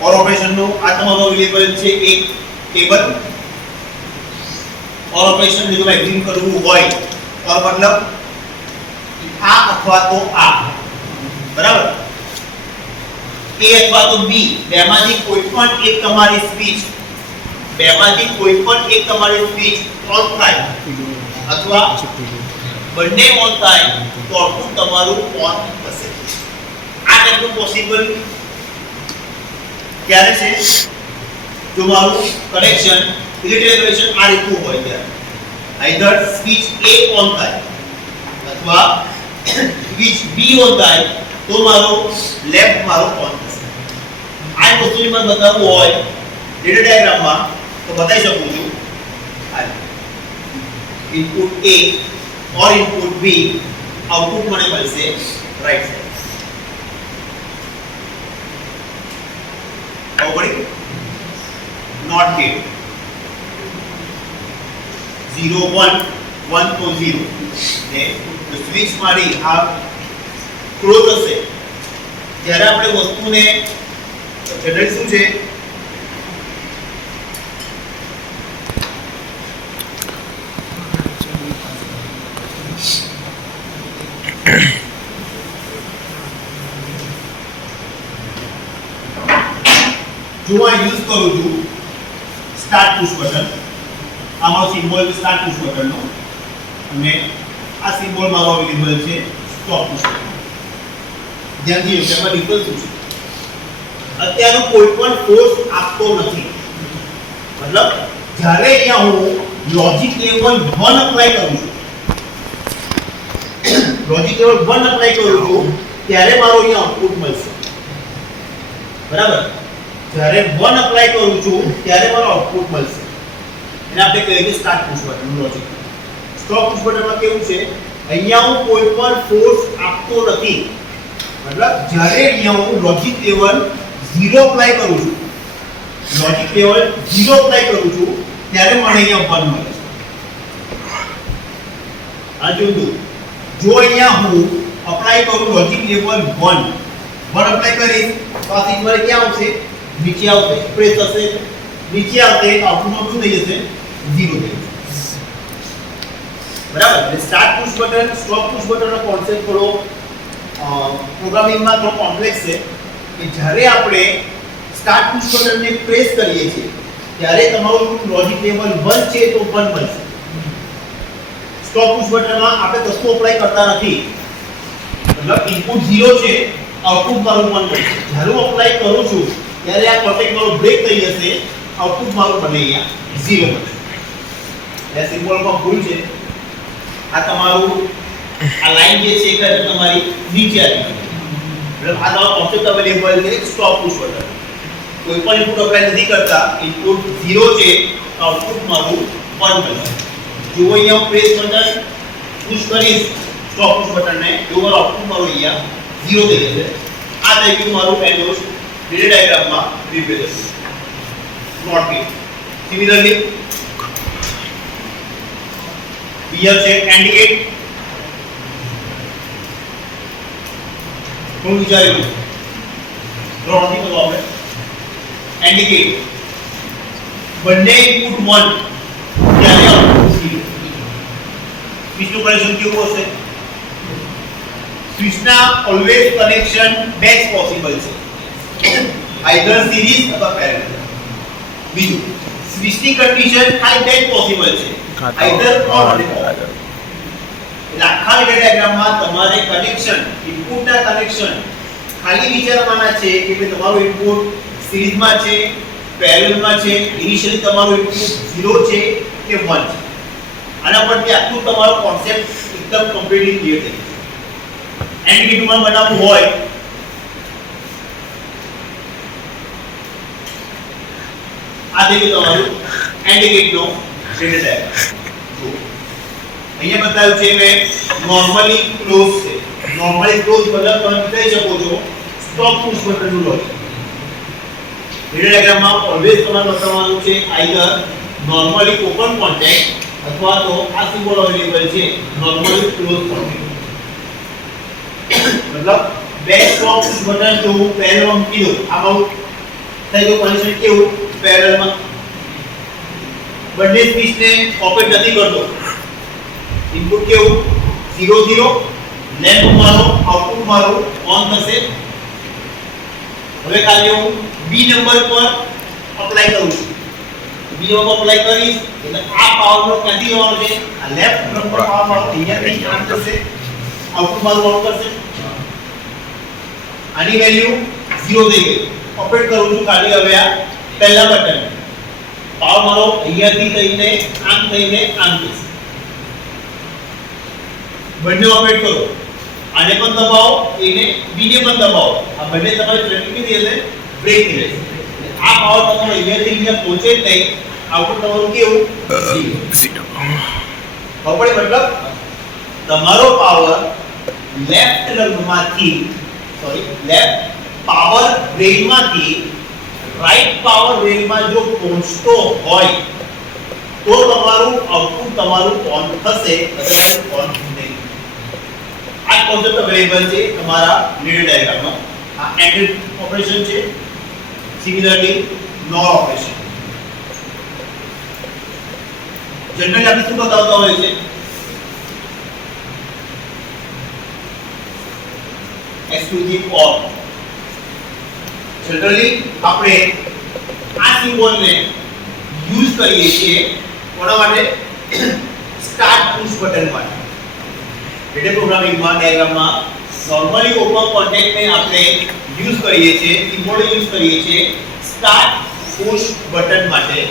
ઓર ઓપરેશનનો આ તમારો અવેલેબલ છે એક ટેબલ. ઓર ઓપરેશન જો એક્ઝિક્યુટ કરવું હોય ઓર મતલબ આ અથવા તો આ, બરાબર? A અથવા તો B બેમાંથી કોઈ પણ એક તમારી સ્વિચ ઓન થાય અથવા બંને ઓન થાય તો આઉટપુટ તમારું ઓન થશે. આ ટાઈપનું પોસિબલ ક્યારે છે? જો મારું કનેક્શન ઇલેક્ટ્રિકલ કનેક્શન આ રીતનું હોય ત્યારે આઈધર સ્વિચ A ઓન થાય અથવા સ્વિચ બી ઓન થાય તો મારો લેફ્ટ મારો ઓન થશે. આ વસ્તુને મને બતાવવું હોય ડેટા ડાયાગ્રામમાં તો બતાવી શકું છું. Input A or input B output મને મળશે રાઈટ સાઈડ. પડી નોટ ગેટ 0 1 1 તો 0 ને સ્વિચ મારી આ ક્લોઝ હશે જ્યારે આપણે વસ્તુને જનરલી શું છે જો આ યુઝ કરું છું સ્ટાર્ટ પુશ બટન, આમાં સિમ્બોલ છે સ્ટાર્ટ પુશ બટનનો અને આ સિમ્બોલ મારો અવેલેબલ છે સ્ટોપ પુશ બટન. ધ્યાનથી જોજો એમાં ડિફરન્સ શું છે. અત્યારે કોઈ પણ ફોર્સ આપતો નથી, મતલબ જ્યારે અહીંયા હું લોજિક લેવલ 1 એપ્લાય કરું છું, લોજિક લેવલ 1 એપ્લાય કરું છું ત્યારે મારો અહીંયા આઉટપુટ મળશે. બરાબર, જ્યારે 1 એપ્લાય કરું છું ત્યારે મારો આઉટપુટ મળશે. એને આપણે કહીએ છીએ સ્ટાર્ટ પુશ બટનનું લોજિક. સ્ટોપ પુશ બટનમાં કેવું છે, અહીંયા હું કોઈ પણ ફોર્સ આપતો નથી, મતલબ જ્યારે અહીંયા હું લોજિક લેવલ 0 એપ્લાય કરું છું, લોજિક લેવલ 0 એપ્લાય કરું છું ત્યારે મને અહીંયા 1 મળે છે. આ જોજો, જો અહીંયા હું એપ્લાય કરું લોજિક લેવલ 1 એપ્લાય કરીશ તો આ સિગ્નલ ક્યાં આવશે, નીચે આવશે, પ્રેસ થશે, નીચે આવશે તો આઉટપુટમાં શું થઈ જશે, 0 થઈ જશે. બરાબર. એટલે start push button stop push બટનનો કોન્સેપ્ટ થોડો પ્રોગ્રામિંગમાં થોડો કોમ્પ્લેક્સ છે કે જ્યારે આપણે સ્ટાર્ટ પુશ બટનને પ્રેસ કરીએ છીએ ત્યારે તમારું લોજિક લેવલ 1 છે તો 1 મળશે. સ્ટોપ પુશ બટનમાં આપણે કશું એપ્લાય કરતા નથી, મતલબ ઇનપુટ 0 છે, આઉટપુટ મારું 1 મળશે. જ્યારે હું એપ્લાય કરું છું ત્યારે આ કોન્ટેક્ટ મારો બ્રેક થઈ જશે, આઉટપુટ મારું બને અહીંયા 0 મળશે. આ સિમ્બોલમાં ભૂલ છે. આ તમારું આ લાઈન જે છે એ તમારી નીચે આવી ગઈ. એટલે આ તમારો કોન્સેપ્ટ અવેલેબલ છે સ્ટોપ પુશ બટન. કોઈ પણ ઇનપુટ એપ્લાય નથી કરતા, ઇનપુટ 0 છે, આઉટપુટ મારું 1 મળશે. જો અહીંયા હું પ્રેસ બટન પુશ કરીશ સ્ટોપ પુશ બટનને, જો મારો આઉટપુટ મારું અહીંયા 0 થઈ જશે. આ થઈ ગયું મારું એન્ડોસ ડેટા ડાયાગ્રામમાં represent not gate. Similarly here છે AND ગેટ. હું વિચાર્યું ડ્રોથી તો આપણે AND ગેટ બંને ઇનપુટ 1 ત્યારે આઉટપુટ 0. સ્વિચનું કનેક્શન કેવું હશે, સ્વિચના ઓલવેઝ કનેક્શન બેચ પોસિબલ છે, આઈધર સિરીઝ અથવા પેરેલલ. બીજું, સ્વિચની કન્ડિશન ખાલી બેચ પોસિબલ છે, આઈધર ઓર એટલે આખા ડેટા ડાયાગ્રામમાં તમારે કનેક્શન ઇનપુટના કનેક્શન ખાલી વિચારવાના છે કે ભાઈ તમારું ઇનપુટ સિરીઝમાં છે, પેરેલલમાં છે, ઇનિશિયલી તમારું ઇનપુટ 0 છે કે 1 છે. આના પરથી આખું તમારો કોન્સેપ્ટ એકદમ કમ્પ્લીટલી ક્લિયર થઈ જશે. એન્ડ ગેટમાં બનાવવું હોય આ થઈ ગયું તમારું એન્ડ ગેટનો ડેટા ડાયાગ્રામ. અહીંયા બતાવ્યું છે મેં નોર્મલી ક્લોઝ છે. નોર્મલી ક્લોઝ મતલબ તમે કહી શકો છો સ્ટોપ પુશ બટનનું લોજિક. ડેટા ડાયાગ્રામમાં ઓલવેઝ તમારે બતાવવાનું છે આઈધર નોર્મલી ઓપન કોન્ટેક્ટ અથવા તો આ સિમ્બોલ અવેલેબલ છે નોર્મલી ક્લોઝ કોન્ટેક્ટ. મતલબ બે સ્ટોપ પુશ બટન જો પેરેલલમાં મૂકી દો, આમાં થઈ ગયું કનેક્શન કેવું, પેરેલલમાં બંને સ્વિચને ઓપરેટ નથી કરતો. ઇનપુટ કેવું 0 0, લેમ્પ મારો આઉટપુટ મારો ઓન થશે. હવે કાલે હું બી નંબર પર એપ્લાય કરું છું, બી નંબર એપ્લાય કરીશ એટલે આ પાવરનો ક્યાંથી આવવાનો છે, આ લેફ્ટ નંબર પાવર મારો અહીંયાથી ઓન થશે, આઉટપુટ મારું ઓન કરશે. આની વેલ્યુ 0 થઈ ગઈ. ઓપરેટ કરું છું ખાલી હવે આ પહેલા બટન, પાવર મારો અહીંયાથી થઈને આમ થશે. બંને ઓપરેટ કરો આને પણ દબાવો એને બીને પણ દબાવો આ બંને તમારી ટ્રેનિંગ ની રહેશે બ્રેક ની રહેશે આ પાવર તમારો અહીંયાથી અહીંયા પહોંચે જ નહીં આઉટપુટ તમારું કેવું 0 હવે મતલબ તમારો પાવર લેફ્ટ લંબમાંથી લેફ્ટ પાવર રેલમાંથી રાઈટ પાવર રેલમાં જો પહોંચતો હોય તો તમારું આઉટપુટ તમારું ઓન થશે અદરવાઇઝ ઓન નહીં આ કોન્સેપ્ટ અવેલેબલ છે તમારા લીડર ડાયાગ્રામમાં આ એન્ડ ઓપરેશન છે સિમિલરલી નોર ઓપરેશન જનરલી આપણે શું બતાવતા હોય છે એક્સક્લુઝિવ ઓર જનરલી આપણે આ સિમ્બોલને યુઝ કરીએ છીએ કોના માટે સ્ટાર્ટ પુશ બટન માટે ડેટા પ્રોગ્રામિંગમાં ડાયાગ્રામમાં નોર્મલી ઓપન કોન્ટેક્ટને આપણે યુઝ કરીએ છીએ સિમ્બોલ યુઝ કરીએ છીએ સ્ટાર્ટ પુશ બટન માટે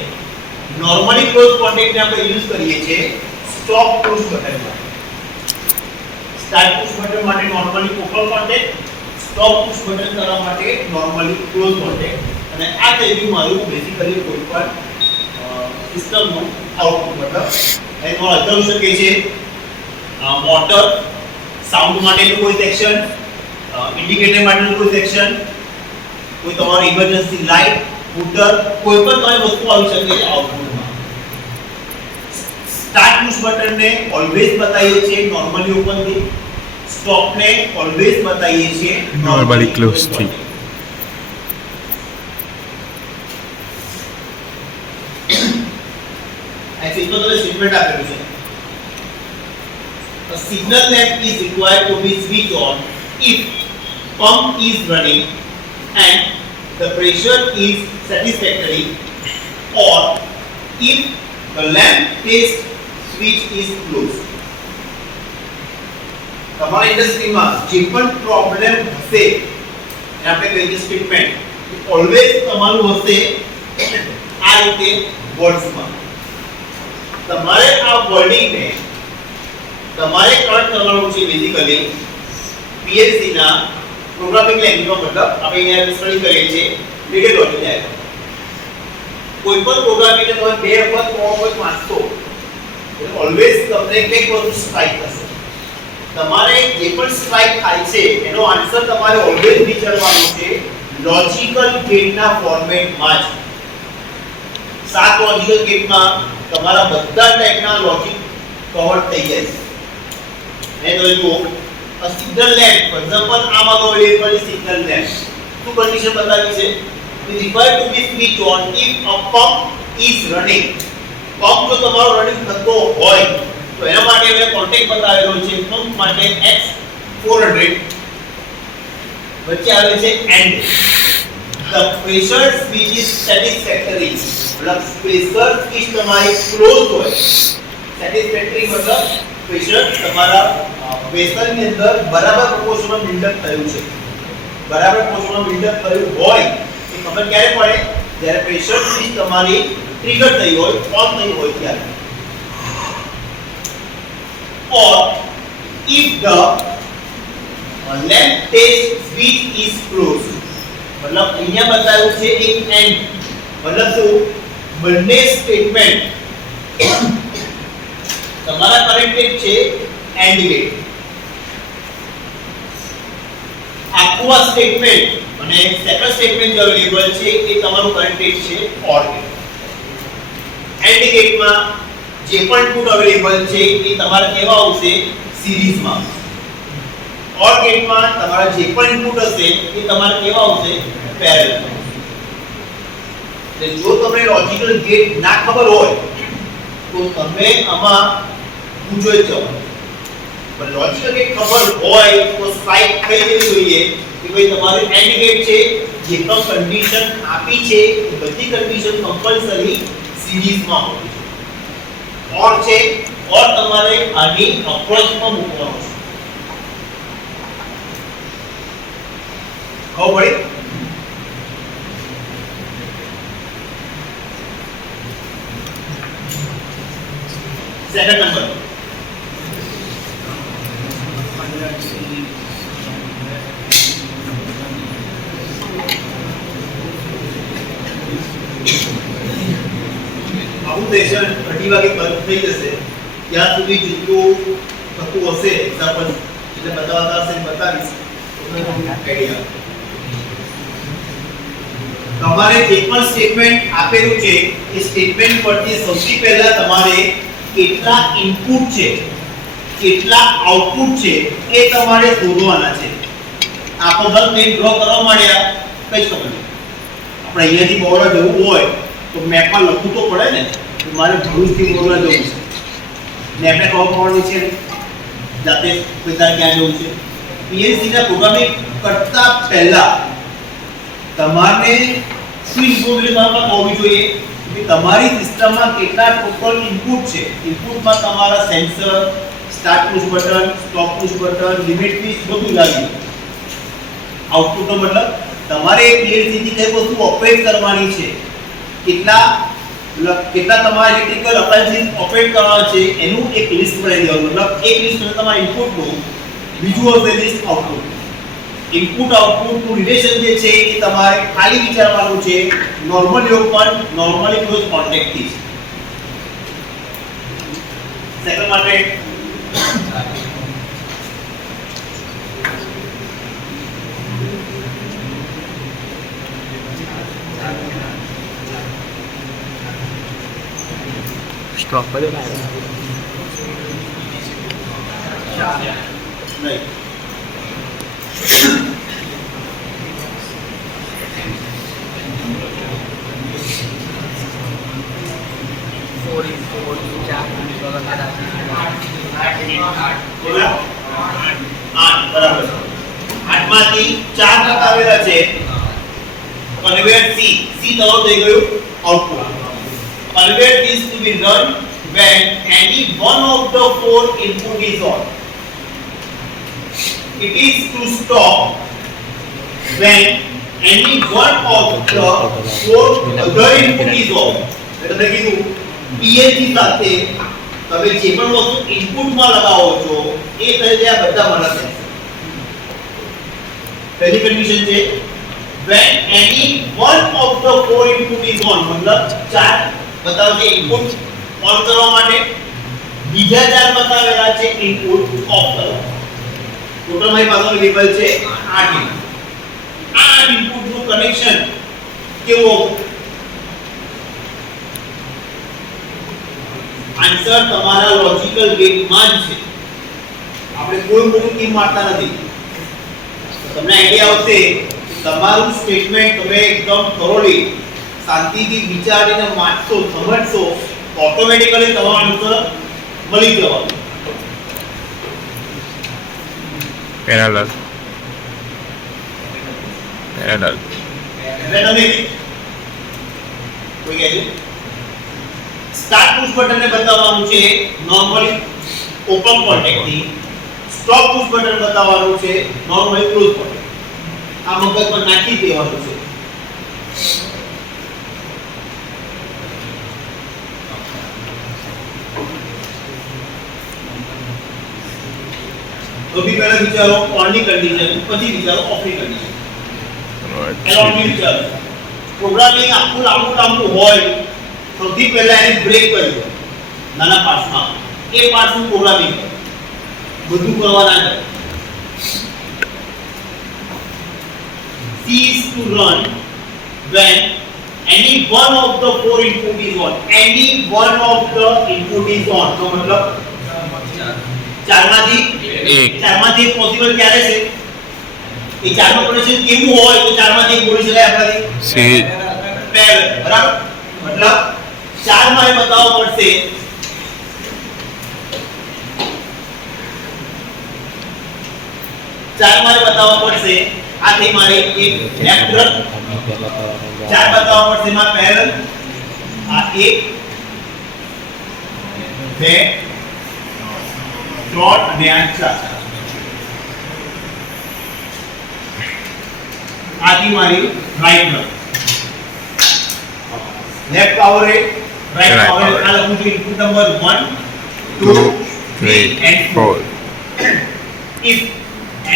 નોર્મલી ક્લોઝ કોન્ટેક્ટને આપણે યુઝ કરીએ છીએ સ્ટોપ પુશ બટન માટે સ્ટાર્ટ પુશ બટન માટે normally open contact stop push button કરવા માટે નોર્મલી ક્લોઝ કોન્ટેક્ટ અને આ થઈ મારું બેઝિકલી કોઈ પણ સિસ્ટમનું આઉટપુટ મતલબ એનો અર્થ હોઈ શકે છે મોટર સાઉન્ડ માટેનું કોઈ સેક્શન ઇન્ડિકેટર માટેનું કોઈ સેક્શન કોઈ તમારો ઇમરજન્સી લાઇટ ફૂટર કોઈ પણ તમારી વસ્તુ આવી શકે છે આઉટપુટમાં સ્ટાર્ટ પુશ બટનને ઓલવેઝ બતાવીએ છીએ નોર્મલી ઓપન થી સ્ટોપ ને ઓલવેઝ બતાવીએ છીએ નોર્મલી ક્લોઝ થી સિગ્નલ તો સ્ટેટમેન્ટ આપેલું છે a signal lamp is required to be switched on if pump is running and the pressure is satisfactory or if the lamp test switch is closed તમારા ઇન્ડસ્ટ્રીમાં જે પણ પ્રોબ્લેમ હશે એ આપણે કહીએ સ્ટેટમેન્ટ ઓલવેઝ તમારું હશે આ રીતે વર્ડ્સમાં તમારે આ વર્ડિંગને તમારે કટ કરવાનું છે બેઝિકલી PLC ના પ્રોગ્રામિંગ લેંગ્વેજમાં મતલબ આપણે અહીંયા સ્ટડી કરીએ છીએ લીડર લોજિક ડાયાગ્રામ કોઈ પણ પ્રોગ્રામિંગને તમે બે વખત ત્રણ વખત વાંચો એટલે ઓલવેઝ તમને કંઈક વસ્તુ સ્ટ્રાઇક થશે તમારે જે પણ સ્ટ્રાઇક થાય છે એનો આન્સર તમારે ઓલવેઝ વિચારવાનો છે લોજિકલ ગેટના ફોર્મેટમાં જ 7 લોજિકલ ગેટમાં તમારા બધા ટાઈપના લોજિક કવર થઈ જાય છે મેં તો જુઓ a signal lamp for example આમાં અવેલેબલ સિગ્નલ લેમ્પ શું કન્ડિશન બતાવી છે it is required to be switched on if a pump is running pump જો તમારો રનિંગ થતો હોય તો એના માટે મેં કોન્ટેક્ટ બતાવેલો છે પંપ માટે x 400 વચ્ચે આવે છે and the pressure switch is satisfactory मतलब प्रेशर स्विच તમારી ક્લોઝ હોય સેટિસ્ફેક્ટરી મતલબ પ્રેશર તમારા વેસલની અંદર બરાબર પ્રોપોર્શનમાં બિલ્ડ અપ થયું છે બરાબર પ્રોપોર્શનમાં બિલ્ડ અપ થયું હોય એ ખબર ક્યારે પડે જ્યારે પ્રેશર સ્વિચ તમારી ટ્રિગર થઈ હોય ઓન થઈ હોય ત્યારે or if the lamp test switch is closed मतलब અહીંયા બતાવ્યું છે એક એન્ડ मतलब શું બંને સ્ટેટમેન્ટ તમારા કરેક્ટેડ છે એન્ડ ગેટ આખું આ સ્ટેટમેન્ટ અને સેકન્ડ સ્ટેટમેન્ટ જે અવેલેબલ છે એ તમારું કરેક્ટેડ છે ઓર ગેટ એન્ડ ગેટમાં જે પણ ઇનપુટ અવેલેબલ છે એ તમારા કેવા આવશે સિરીઝમાં ઓર ગેટમાં તમારા જે પણ ઇનપુટ હશે એ તમારા કેવા આવશે પેરેલલમાં જો તમને લોજિકલ ગેટ ના ખબર હોય તો તમે આમાં પૂછો જ જાઓ પણ લોજિકલ ગેટ ખબર હોય તો સ્ટ્રાઇક થઈ જવી જોઈએ કે ભાઈ તમારું એન્ડ ગેટ છે જે પણ કન્ડિશન આપી છે એ બધી કન્ડિશન કમ્પલસરી સિરીઝમાં હોવી જોઈએ ઓર છે ઓર તમારે આની અપ્રોચમાં મૂકવાનો છે ખબર પડી सेकंड नंबर આપણું સેશન 2:30 વાગે બંધ થઈ જશે. ત્યાં સુધી જેટલું થતું હશે એક્ઝામ્પલ એટલે બતાવતા હશે બતાવીશ. આઈડિયા તમારે જે પણ સ્ટેટમેન્ટ આપેલું છે એ સ્ટેટમેન્ટ પરથી સૌથી પહેલા તમારે કેટલા ઇનપુટ છે કેટલા આઉટપુટ છે એ તમારે શોધવાના છે. આપણો બસ મેં ડ્રો કરવા માંડ્યા કઈ ખબર નહીં. આપણે અહીંયાથી બોર્ડર જવું હોય તો મેપમાં લખવું તો પડે ને કે મારે ભરૂચથી બોર્ડર જવું છે ને આપણે ખબર પડવાની છે જાતે બધા ક્યાં જવું છે. પીએલસીના પ્રોગ્રામિંગ કરતા પહેલા તમારે શું ઇન્ફોર્મેશન હોવી જોઈએ કે તમારી સિસ્ટમમાં કેટલા ટોટલ ઇનપુટ છે. ઇનપુટમાં તમારા sensor, start push button, stop push button, limit switch બધું લાગ્યું. આઉટપુટનો મતલબ તમારે પીએલસીથી કઈ વસ્તુ ઓપરેટ કરવાની છે, કેટલા તમારા ઇલેક્ટ્રિકલ અપ્લાયન્સીસ ઓપરેટ કરવાના છે એનું એક લિસ્ટ બનાવી દેવાનું. મતલબ એક લિસ્ટ હશે તમારા ઇનપુટનું, બીજું હશે લિસ્ટ આઉટપુટ. ઇનપુટ આઉટપુટનું રિલેશન જે છે એ તમારે ખાલી વિચારવાનું છે નોર્મલી ઓપન નોર્મલી ક્લોઝ કોન્ટેક્ટથી. સેકન્ડ માટે સ્ટોપ પર નહીં બરાબર. 8 માંથી 4 બતાવેલા છે. કન્વેયર સી તમારું થઈ ગયું output. Conveyor is to be run when any one of the 4 input is on. It is to stop when any one of the 4 other input is on. એટલે કીધું PLC સાથે તમે જે પણ વસ્તુ ઇનપુટમાં લગાવો છો એ થઈ ગયા બધા મારા સેન્સર. પહેલી કન્ડિશન છે when any one of the 4 input is on મતલબ 4 બતાવશે ઇનપુટ ઓન કરવા માટે, બીજા 4 બતાવેલા છે ઇનપુટ ઓફ કરવા. ટોટલ મારી પાસે લેવલ છે 8 ઇનપુટ. આ ઇનપુટ નું કનેક્શન કેવું? આન્સર તમારા લોજિકલ ગેટમાં જ છે. આપણે કોઈ મોટું ટીમ મારતા નથી. તમને આઈડિયા આવશે તમારું સ્ટેટમેન્ટ તમે એકદમ થોરોલી શાંતિથી વિચારીને વાંચશો સમજશો ઓટોમેટિકલી તમારો આન્સર મળી જવાનો. પેરેલલ એટલે તમે કોઈ કહે છે સ્ટાર્ટ પુશ બટન ને બતાવવાનું છે નોર્મલી ઓપન કોન્ટેક્ટ થી, સ્ટોપ પુશ બટન બતાવવાનું છે નોર્મલી ક્લોઝ કોન્ટેક્ટ. આ મગજ પર નાખી દેવાનું છે. તો भी पहले विचारो ऑन ની કન્ડિશન, પછી વિચારો ઓફ ની કન્ડિશન. એનો વિચારો પ્રોગ્રામિંગ આખું લાંબુ હોય સૌથી પહેલા એને બ્રેક કરી દો નાના પાર્ટ્સમાં. એ પાર્ટ્સનું પ્રોગ્રામિંગ બધું કરવાના છે. C is to run when any one of the 4 input is on. Any one of the input is on. તો મતલબ ચારમાંથી પોસિબલ ક્યારે છે? એ ચારનો કન્ડિશન કેવું હોય તો ચારમાંથી એક બોલી શકાય આપણાથી? C parallel. બરાબર. મતલબ 4 માં બતાવવો પડશે આ થઈ મારે એક લેફ્ટ રન. 4 બતાવવા પડશે માં પેરેલલ. આ 1 2 3 અને આ 4. આથી મારી રાઈટ રન. લેફ્ટ પાવર એ રાઈટ પાવર આ લખું છું input number 1 2 3 and 4. If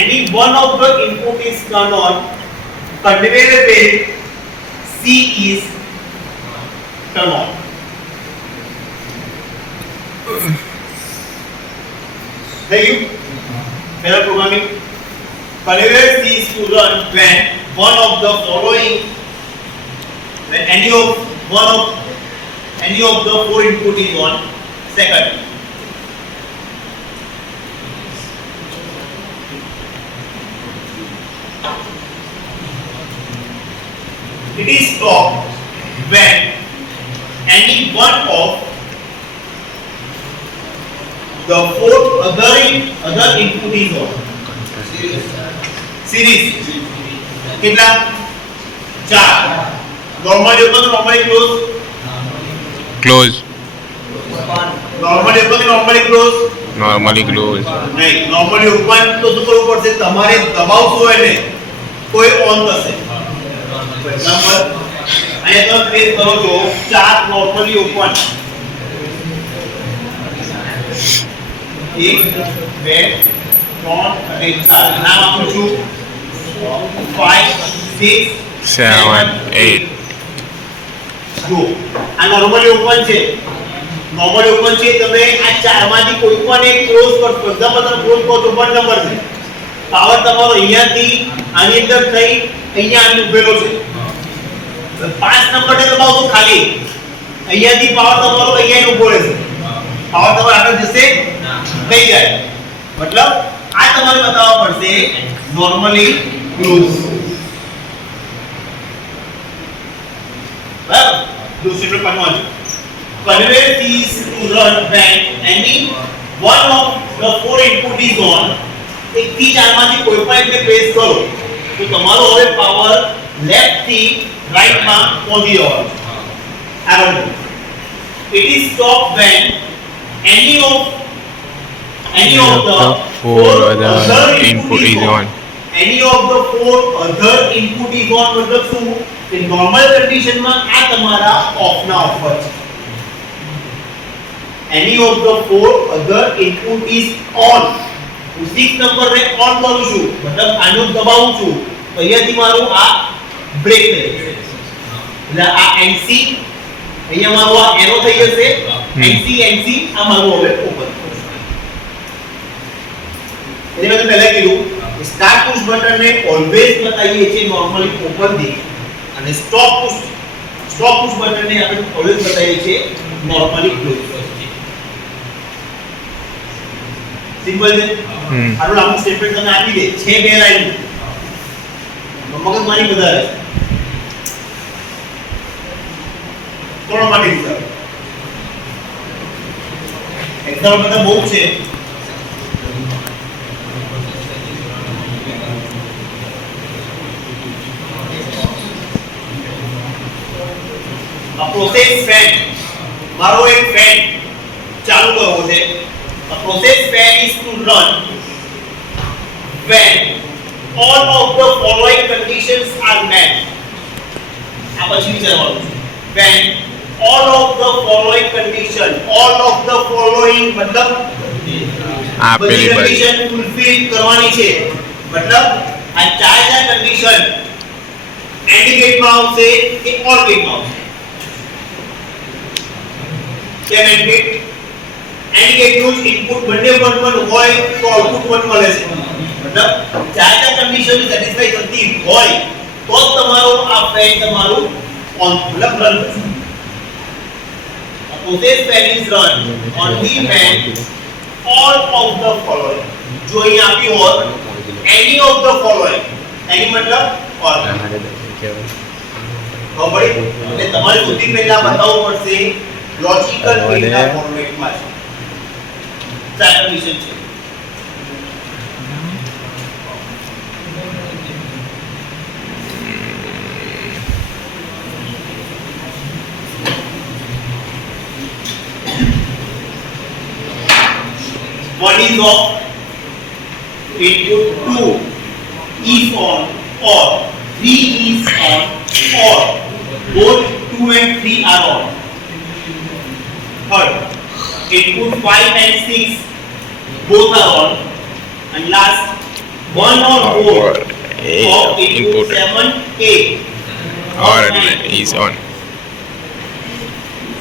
any one of the input is turned on, conveyor belt C is turned on. થઈ ગયું પહેલા programming conveyor is to run when one of the following when any of the four input is on second. It is stopped when any one of the four other input is on series. कितना 4 normally open normally close Close. normally open normally close Normally close. નહીં normally open તો શું કરવું પડશે તમારે દબાવશો એટલે કોઈ on થશે નંબર અહીંયા તમે પ્રેસ કરો છો 4 normally open 1 2 3 અને 4 નામ આપું છું 5 6 7, 8. જો આ નોર્મલી ઓપન છે નોર્મલી ઓપન છે તમે આ ચારમાંથી કોઈ પણ એક ક્લોઝ કરશો એકદમ તમે ક્લોઝ કરો તો પણ નંબર છે પાવર તમારો અહીંયાથી આની અંદર થઈ અહીંયા આની ઉભેલો છે 5 નંબર ને દબાવો તો ખાલી અહીંયાથી પાવર તમારો અહીંયા ઉભો રહેશે પાવર તમારો આગળ જશે થઈ જાય મતલબ આ તમારે બતાવવા પડશે નોર્મલી ક્લોઝ બરાબર દૂસરી પણ conveyor is to run when any one of the four input is on એક થી ચારમાંથી કોઈ પણ એકને પ્રેસ કરો તો તમારો હવે પાવર લેફ્ટ થી રાઈટ માં પહોંચી જવાનો આગળ it is stopped when any of the four other input is on. any of the four other input is on મતલબ શું કે નોર્મલ કન્ડિશન માં આ તમારા ઓફ ના ઓફર છે any of the four other input is on હું 6 number ને ઓન કરું છું મતલબ આનું દબાવું છું તો અહીંયાથી મારું આ બ્રેક થઈ જશે એટલે આ NC અહીંયા મારું આ એરો થઈ જશે NC આ મારું હવે ઓપન એટલે મેં પહેલા કીધું સ્ટાર્ટ પુશ બટન ને ઓલવેઝ બતાવીએ છીએ નોર્મલી ઓપન થી અને સ્ટોપ પુશ બટન ને આપણે ઓલવેઝ બતાવીએ છીએ નોર્મલી ક્લોઝ સિમ્પલ છે આનું લાંબુ સ્ટેટમેન્ટ તમે આપી દે છે બે લાઈન મગજ મારી વધારે ત્રણ માટે વિચાર એક્ઝામ્પલ બધા બહુ છે a process fan મારો એક ફેન ચાલુ કરવો છે a process fan is to run when all of the following conditions are met આ પછી વિચારવાનું છે when all of the following મતલબ બધી condition fulfill કરવાની છે મતલબ આ ચાર condition AND ગેટ માં આવશે કે OR ગેટ માં આવશે કેમ AND ગેટ નું ઇનપુટ બંને 1 1 હોય તો આઉટપુટ 1 મળે છે મતલબ ચાર કન્ડિશન સેટિસ્ફાઈ કરતી હોય તો તમારો આ ફેન તમારું ઓન મતલબ રન થશે process fan is run only when all of the following જો અહીં આપ્યું હોત any of the following any મતલબ or ખબર એટલે તમારે સૌથી પહેલા બતાવવું પડશે લોજિકલ વેના ફોર્મેટમાં છે ચાર કન્ડિશન છે one is off input 2 is on or 3 is on or both 2 and 3 are on third input 5 and 6 both are on and last one or more of input 7 8 or is on.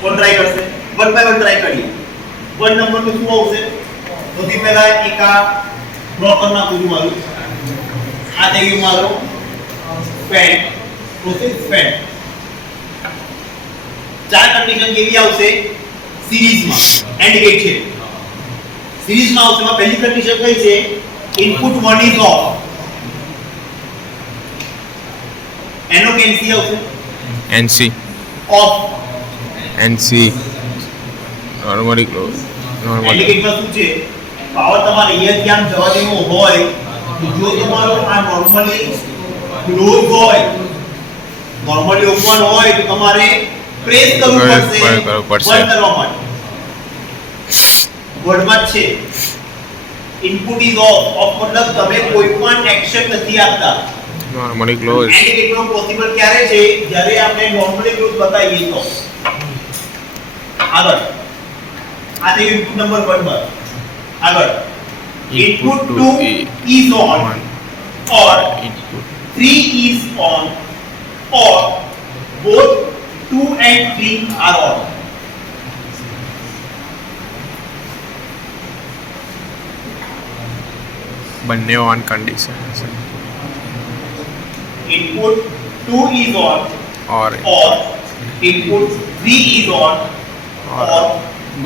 one try करते 1 by 1 try करिए 1 number में શું આવશે સૌથી પહેલા એક આ broker નાખું છું મારું. આ થઈ ગયું મારો ફેન, પ્રોસેસ ફેન. ચાર કન્ડિશન કેવી આવશે સિરીઝમાં? એન્ડ ગેટ છે. સિરીઝમાં આવશે. માં પહેલી કન્ડિશન કઈ છે? Input 1 ease of. એનો કેન્સી આવશે NC. Of. NC. Normally close. Normally. એન્ડિકેટમાં શું છે? પાવર તમારે અહીંયાથી આમ જવા દેવો હોય તો જો તમારો આ નોર્મલી ક્લોઝ હોય, નોર્મલી ઓપન હોય તો તમારે પ્રેસ કરવું પડશે બંધ કરવા માટે. વર્ડમાં જ છે ઇનપુટ ઇઝ ઓફ. ઓફ મતલબ તમે કોઈ પણ એક્શન નથી આપતા. Normally close. એન્ડિકેટમાં પોસિબલ ક્યારે છે? જ્યારે આપણે નોર્મલી ક્લોઝ બતાવીએ તો. આગળ આ તે ઇનપુટ નંબર 1 પર. આગળ input 2 is on or Input. 3 is on or both 2 and 3 are on. બંને on condition છે. Input 2 is on or or input 3 is on or or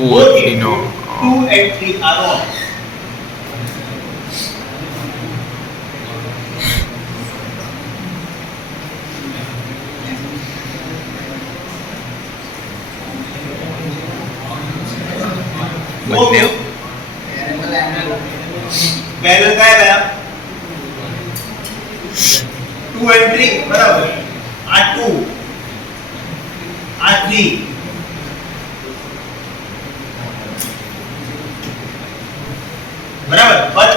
both in input on. 2 and 3 are on. બંને parallel કયા કયા? 2 and 3 બરાબર. આ 2 આ 3 બરાબર. but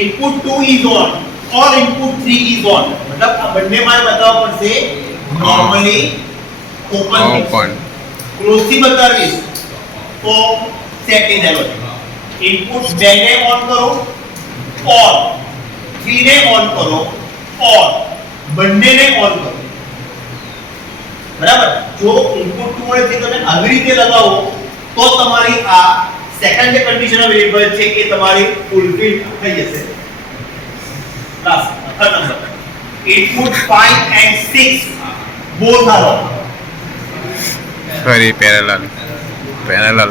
input 2 is on or input 3 is on. મતલબ આ બંને માં બતાવવા પડશે નોર્મલી ઓપન open. ક્લોઝ થી બતાવીશ તો સેટિંગ એરર. ઇનપુટ 2 ને ઓન કરો ઓર 3 ને ઓન કરો ઓર બંનેને ઓન કરો. બરાબર. જો ઇનપુટ 2 અને 3 તમે આવી રીતે લગાવો તો તમારી આ સેકન્ડ જે કન્ડિશન અવેલેબલ છે એ તમારી ફૂલફિલ થઈ જશે. Last third number input 5 and 6 both are on. Very parallel. Parallel.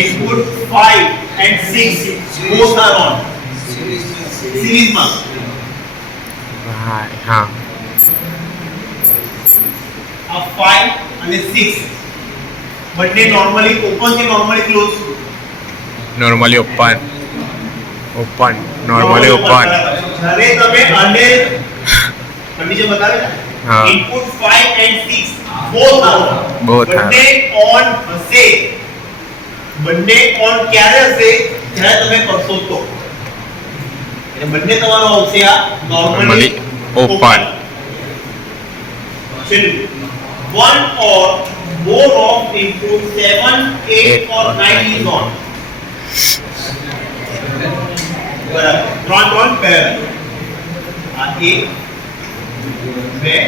Input 5 and 6 both are on. Series માં Right. હા. આ 5 અને 6 બંને નોર્મલી ઓપન કે normally close? Normally open. Open. Normally open. જ્યારે તમે આને કન્ડિશન બતાવે ને હા. Input 5 and 6 both are on. Both are. બંને ઓન હશે. બંને ઓન ક્યારે હશે? જ્યારે તમે કરશો તો. એટલે બંને તમારો આવશે આ normally Open. One or more of input 7, 8 or 9 is on. બરાબર. ત્રણ પેરેલલ. આ 1 2 3.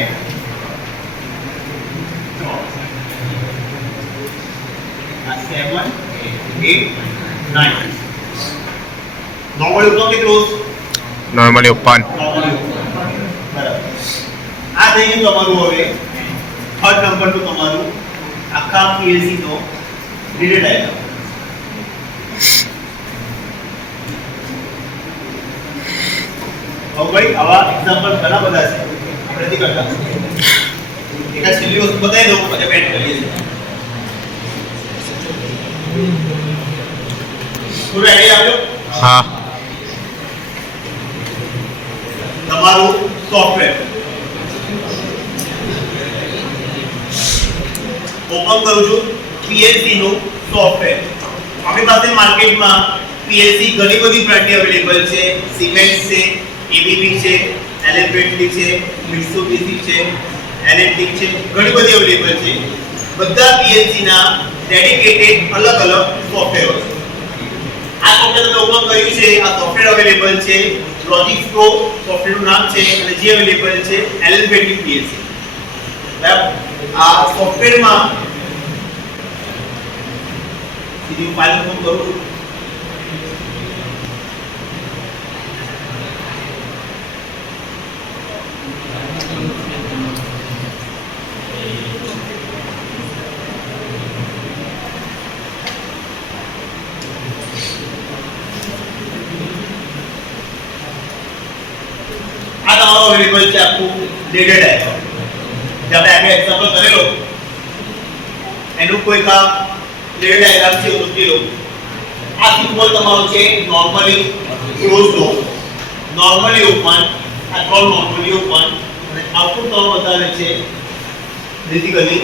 આ 7 8 9. નોર્મલી ઓપન કે close? Normally open. Normally open. બરાબર. આ થઈ ગયું તમારું હવે થર્ડ નંબરનું તમારું આખા પીએલસી નો રિલે ડાયાગ્રામ. હવે ભાઈ આવા એક્ઝામ્પલ ઘણા બધા છે, આપણે નથી કરતા. એક આ છેલ્લી વસ્તુ બતાવી દઉં પછી આપણે એડ કરીએ છીએ. થોડું આઈડિયા આવ્યો? હા. તમારું સોફ્ટવેર ઓપન કરું છું. પીએલસી નું સોફ્ટવેર આપણી પાસે માર્કેટમાં પીએલસી ઘણી બધી બ્રાન્ડની અવેલેબલ છે. સિમેન્સ છે, એબીબી છે, એલએનબી છે, મિત્સુબિશી છે, એલએનટી છે, ઘણી બધી અવેલેબલ છે. બધા પીએલસી ના ડેડિકેટેડ અલગ અલગ સોફ્ટવેર છે. આ સોફ્ટવેર તમે ઓપન કર્યું છે, આ સોફ્ટવેર અવેલેબલ છે. લોજિક્સ પ્રો સોફ્ટવેરનું નામ છે અને જે અવેલેબલ છે એલએનબી પીએલસી. બરાબર. આ સોફ્ટવેરમાં સીધી ફાઇલ ઓપન કરું છું. છે આખું લેડર ડાયાગ્રામ. જે આપણે આગળ એક્ઝામ્પલ કરેલો એનું કોઈ કામ લેડર ડાયાગ્રામ છે તો સમજી લો. આ સિમ્બોલ તમારો છે નોર્મલી ક્લોઝ નો, નોર્મલી ઓપન, આ ત્રણ નોર્મલી ઓપન અને આઉટપુટ તમારો બતાવે છે બેઝિકલી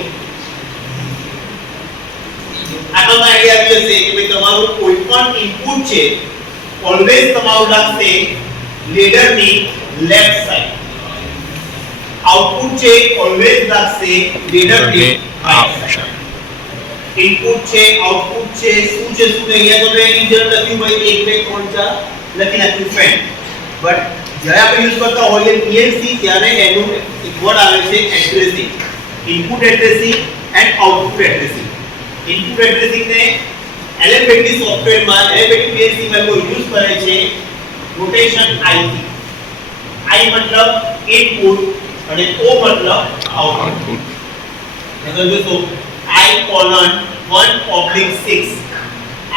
આનો આઈડિયા આવી જશે કે ભાઈ તમારું કોઈ પણ ઇનપુટ છે ઓલવેઝ તમારું લાગશે લેડરની લેફ્ટ સાઈડ, આઉટપુટ છે ઓલવેઝ લાગશે લેડરની રાઈટ સાઈડ. ઇનપુટ છે આઉટપુટ છે શું છે શું નહીં અહીંયા તો મેં ઇન્જર લખ્યું ભાઈ 1 2 3 4 લખી નાખ્યું ફેન. બટ જ્યારે આપણે યુઝ કરતા હોઈએ પીએલસી ત્યારે એનું એક વર્ડ આવે છે addressing, input addressing and output addressing. Input addressing ને એલેબેટી સોફ્ટવેરમાં એલેબેટી પીએલસી માં યુઝ કરે છે રોટેશન આઈ. આઈ મતલબ ઇનપુટ અને ઓ મતલબ આઉટપુટ. એટલે જો I colon 1/6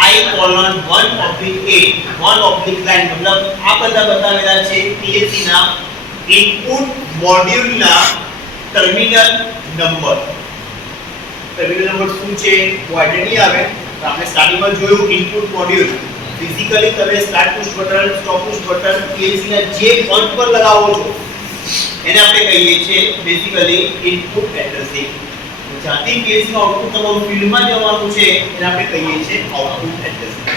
I colon 1/8 1/9 મતલબ આ બધા બતાવેલા છે પીએલસી ના ઇનપુટ મોડ્યુલ ના ટર્મિનલ નંબર. ટર્મિનલ નંબર શું છે તો આઈડેન્ટિટી આવે. તો આપણે સ્ટાર્ટિંગમાં જોયું ઇનપુટ મોડ્યુલ ફિઝિકલી તમે start push button stop push button PLC ના જે પોઈન્ટ પર લગાવો છો એને આપણે કહીએ છીએ બેઝિકલી ઇનપુટ એડ્રેસિંગ. જાતિ પીએલસી નું આઉટપુટ તમારું ફીલ્ડમાં જવાનું છે એને આપણે કહીએ છીએ આઉટપુટ એડ્રેસિંગ.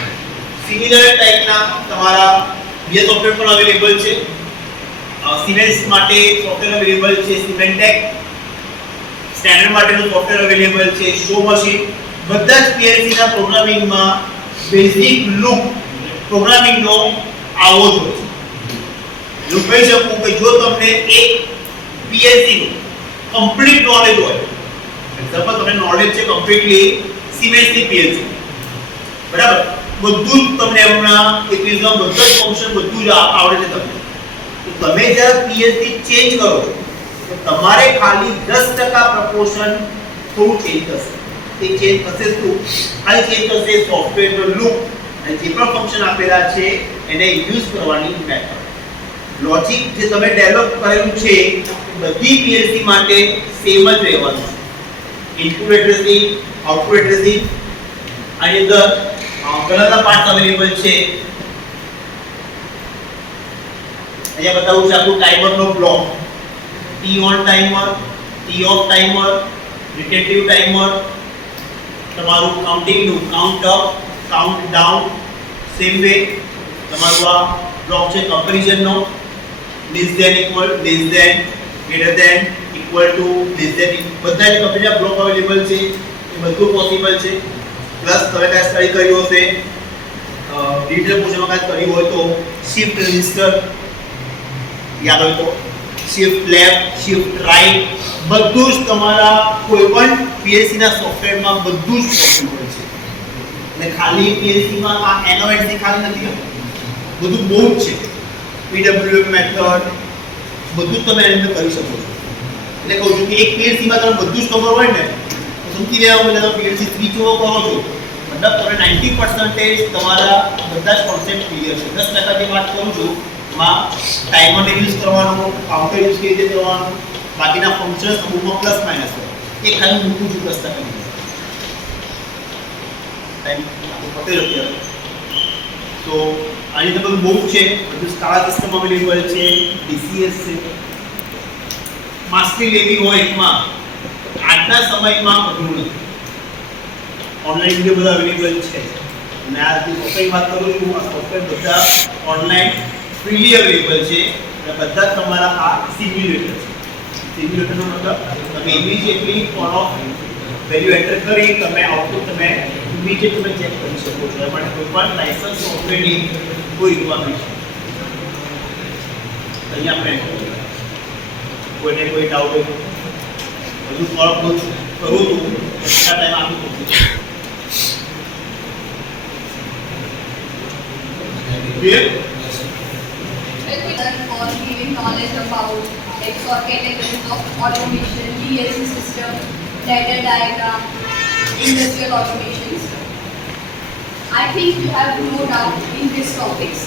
સિમિલર ટાઈપના તમારા બીજા સોફ્ટવેર પણ અવેલેબલ છે. સિમેન્સ માટે સોફ્ટવેર અવેલેબલ છે સિમેન્ટેક, સ્ટેન્ડર્ડ માટેનું સોફ્ટવેર અવેલેબલ છે શો મશીન. બધા જ પીએલસી ના પ્રોગ્રામિંગમાં બેઝિક લૂપ પ્રોગ્રામિંગનો આવો જ હોય છે. હું કહી શકું કે જો તમને એક પીએલસી નું કમ્પ્લીટ નોલેજ હોય, એક્ઝામ્પલ તમને નોલેજ છે કમ્પ્લીટલી સિમેન્સની પીએલસી બરાબર, બધું જ તમને હમણાં એક વિઝમાં બધું જ ફંક્શન બધું જ આવડે છે તમને, તો તમે જ્યારે પીએલસી ચેન્જ કરો તો તમારે ખાલી 10% પ્રપોર્શન થોડું ચેન્જ થશે. એ ચેન્જ થશે શું? ખાલી ચેન્જ થશે સોફ્ટવેરનો લૂપ અને જે પણ ફંક્શન આપેલા છે એને યુઝ કરવાની મેથડ. લોજિક જે તમે ડેવલપ કરેલું છે બધી પીએલસી માટે સેમ જ રહેવાનું છે. ઇનપુટ એડ્રેસિંગ, આઉટપુટ એડ્રેસિંગ, આની અંદર ઘણા પાર્ટ અવેલેબલ છે. અહીંયા બતાવું છું આપણું ટાઈમરનો block. T on timer, T off timer, retentive timer, તમારું કાઉન્ટિંગનું count up, count down, same way તમારું આ બ્લોક છે કમ્પેરિઝનનો, less than equal, less than, greater than, equal to, less than, બધા જ કમ્પ્લીટ બ્લોક અવેલેબલ છે. એ બધું પોસિબલ છે. પ્લસ તમે કાંઈ સ્ટડી કર્યું હશે ડિટેલ પોર્શનમાં કાંઈ કર્યું હોય તો શિફ્ટ રજિસ્ટર યાદ હોય તો શિફ્ટ લેફ્ટ, શિફ્ટ રાઈટ બધું જ તમારા કોઈ પણ પીએલસી ના સોફ્ટવેરમાં બધું જ પોસિબલ છે. અને ખાલી પીએલસી માં આ એનઓએનસી ખાલી નથી હોતું, બધું બહુ જ છે. પીડબ્લ્યુએમ મેથડ બધું જ તમે એની અંદર કરી શકો છો. એટલે કહું છું કે એક પીએલસી માં તમને બધું જ ખબર હોય ને તો સમજી લેવા એટલે તમે પીએલસી સ્વિચો કરો છો મતલબ તમે 90% તમારા બધા જ કોન્સેપ્ટ ક્લિયર છે. 10% જે વાત કરું છું માં ટાઈમરને યુઝ કરવાનો, કાઉન્ટર યુઝ કેવી રીતે કરવાનો, બાકીના ફંક્શન્સ અમુકમાં પ્લસ માઇનસ હોય એ ખાલી મૂકું છું 10% ટાઈમ પતે અત્યારે. તો આની અંદર બધું બહુ છે. બધું સ્ટાર સિસ્ટમ અવેલેબલ છે, ડીસીએસ છે. માસ્ટરી લેવી હોય એકમાં આજના સમયમાં બધું નથી. ઓનલાઈન વિડીયો બધા અવેલેબલ છે. અને આ જે સોફ્ટવેરની વાત કરું છું આ સોફ્ટવેર બધા ઓનલાઈન ફ્રીલી અવેલેબલ છે અને બધા તમારા આ સિમ્યુલેટર છે. સિમ્યુલેટરનો મતલબ તમે immediately on of value enter કરી તમે આઉટપુટ તમે ઇમિડિયેટ તમે ચેક કરી શકો છો. એ માટે કોઈ પણ લાયસન્સ સોફ્ટવેરની કોઈ રિક્વાયરમેન્ટ છે. અહીંયા આપણે કોઈને કોઈ ડાઉટ હોય બધું ફોલો કરું છું એટલા ટાઈમ આપી દઉં છું. clear? For giving knowledge about XOR categories of automation, PLC system, ladder diagram, industrial automations. I think you have no doubt in these topics.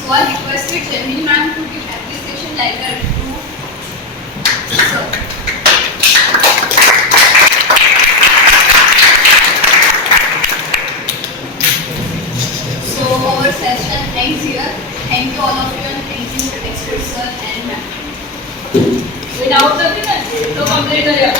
So I requested Jamil ma'am to give appreciation letter to Sir. So our session ends here. Thank you all of you and thank you expert sir and ma'am. કોઈ doubt નથી ને તો complete કર્યા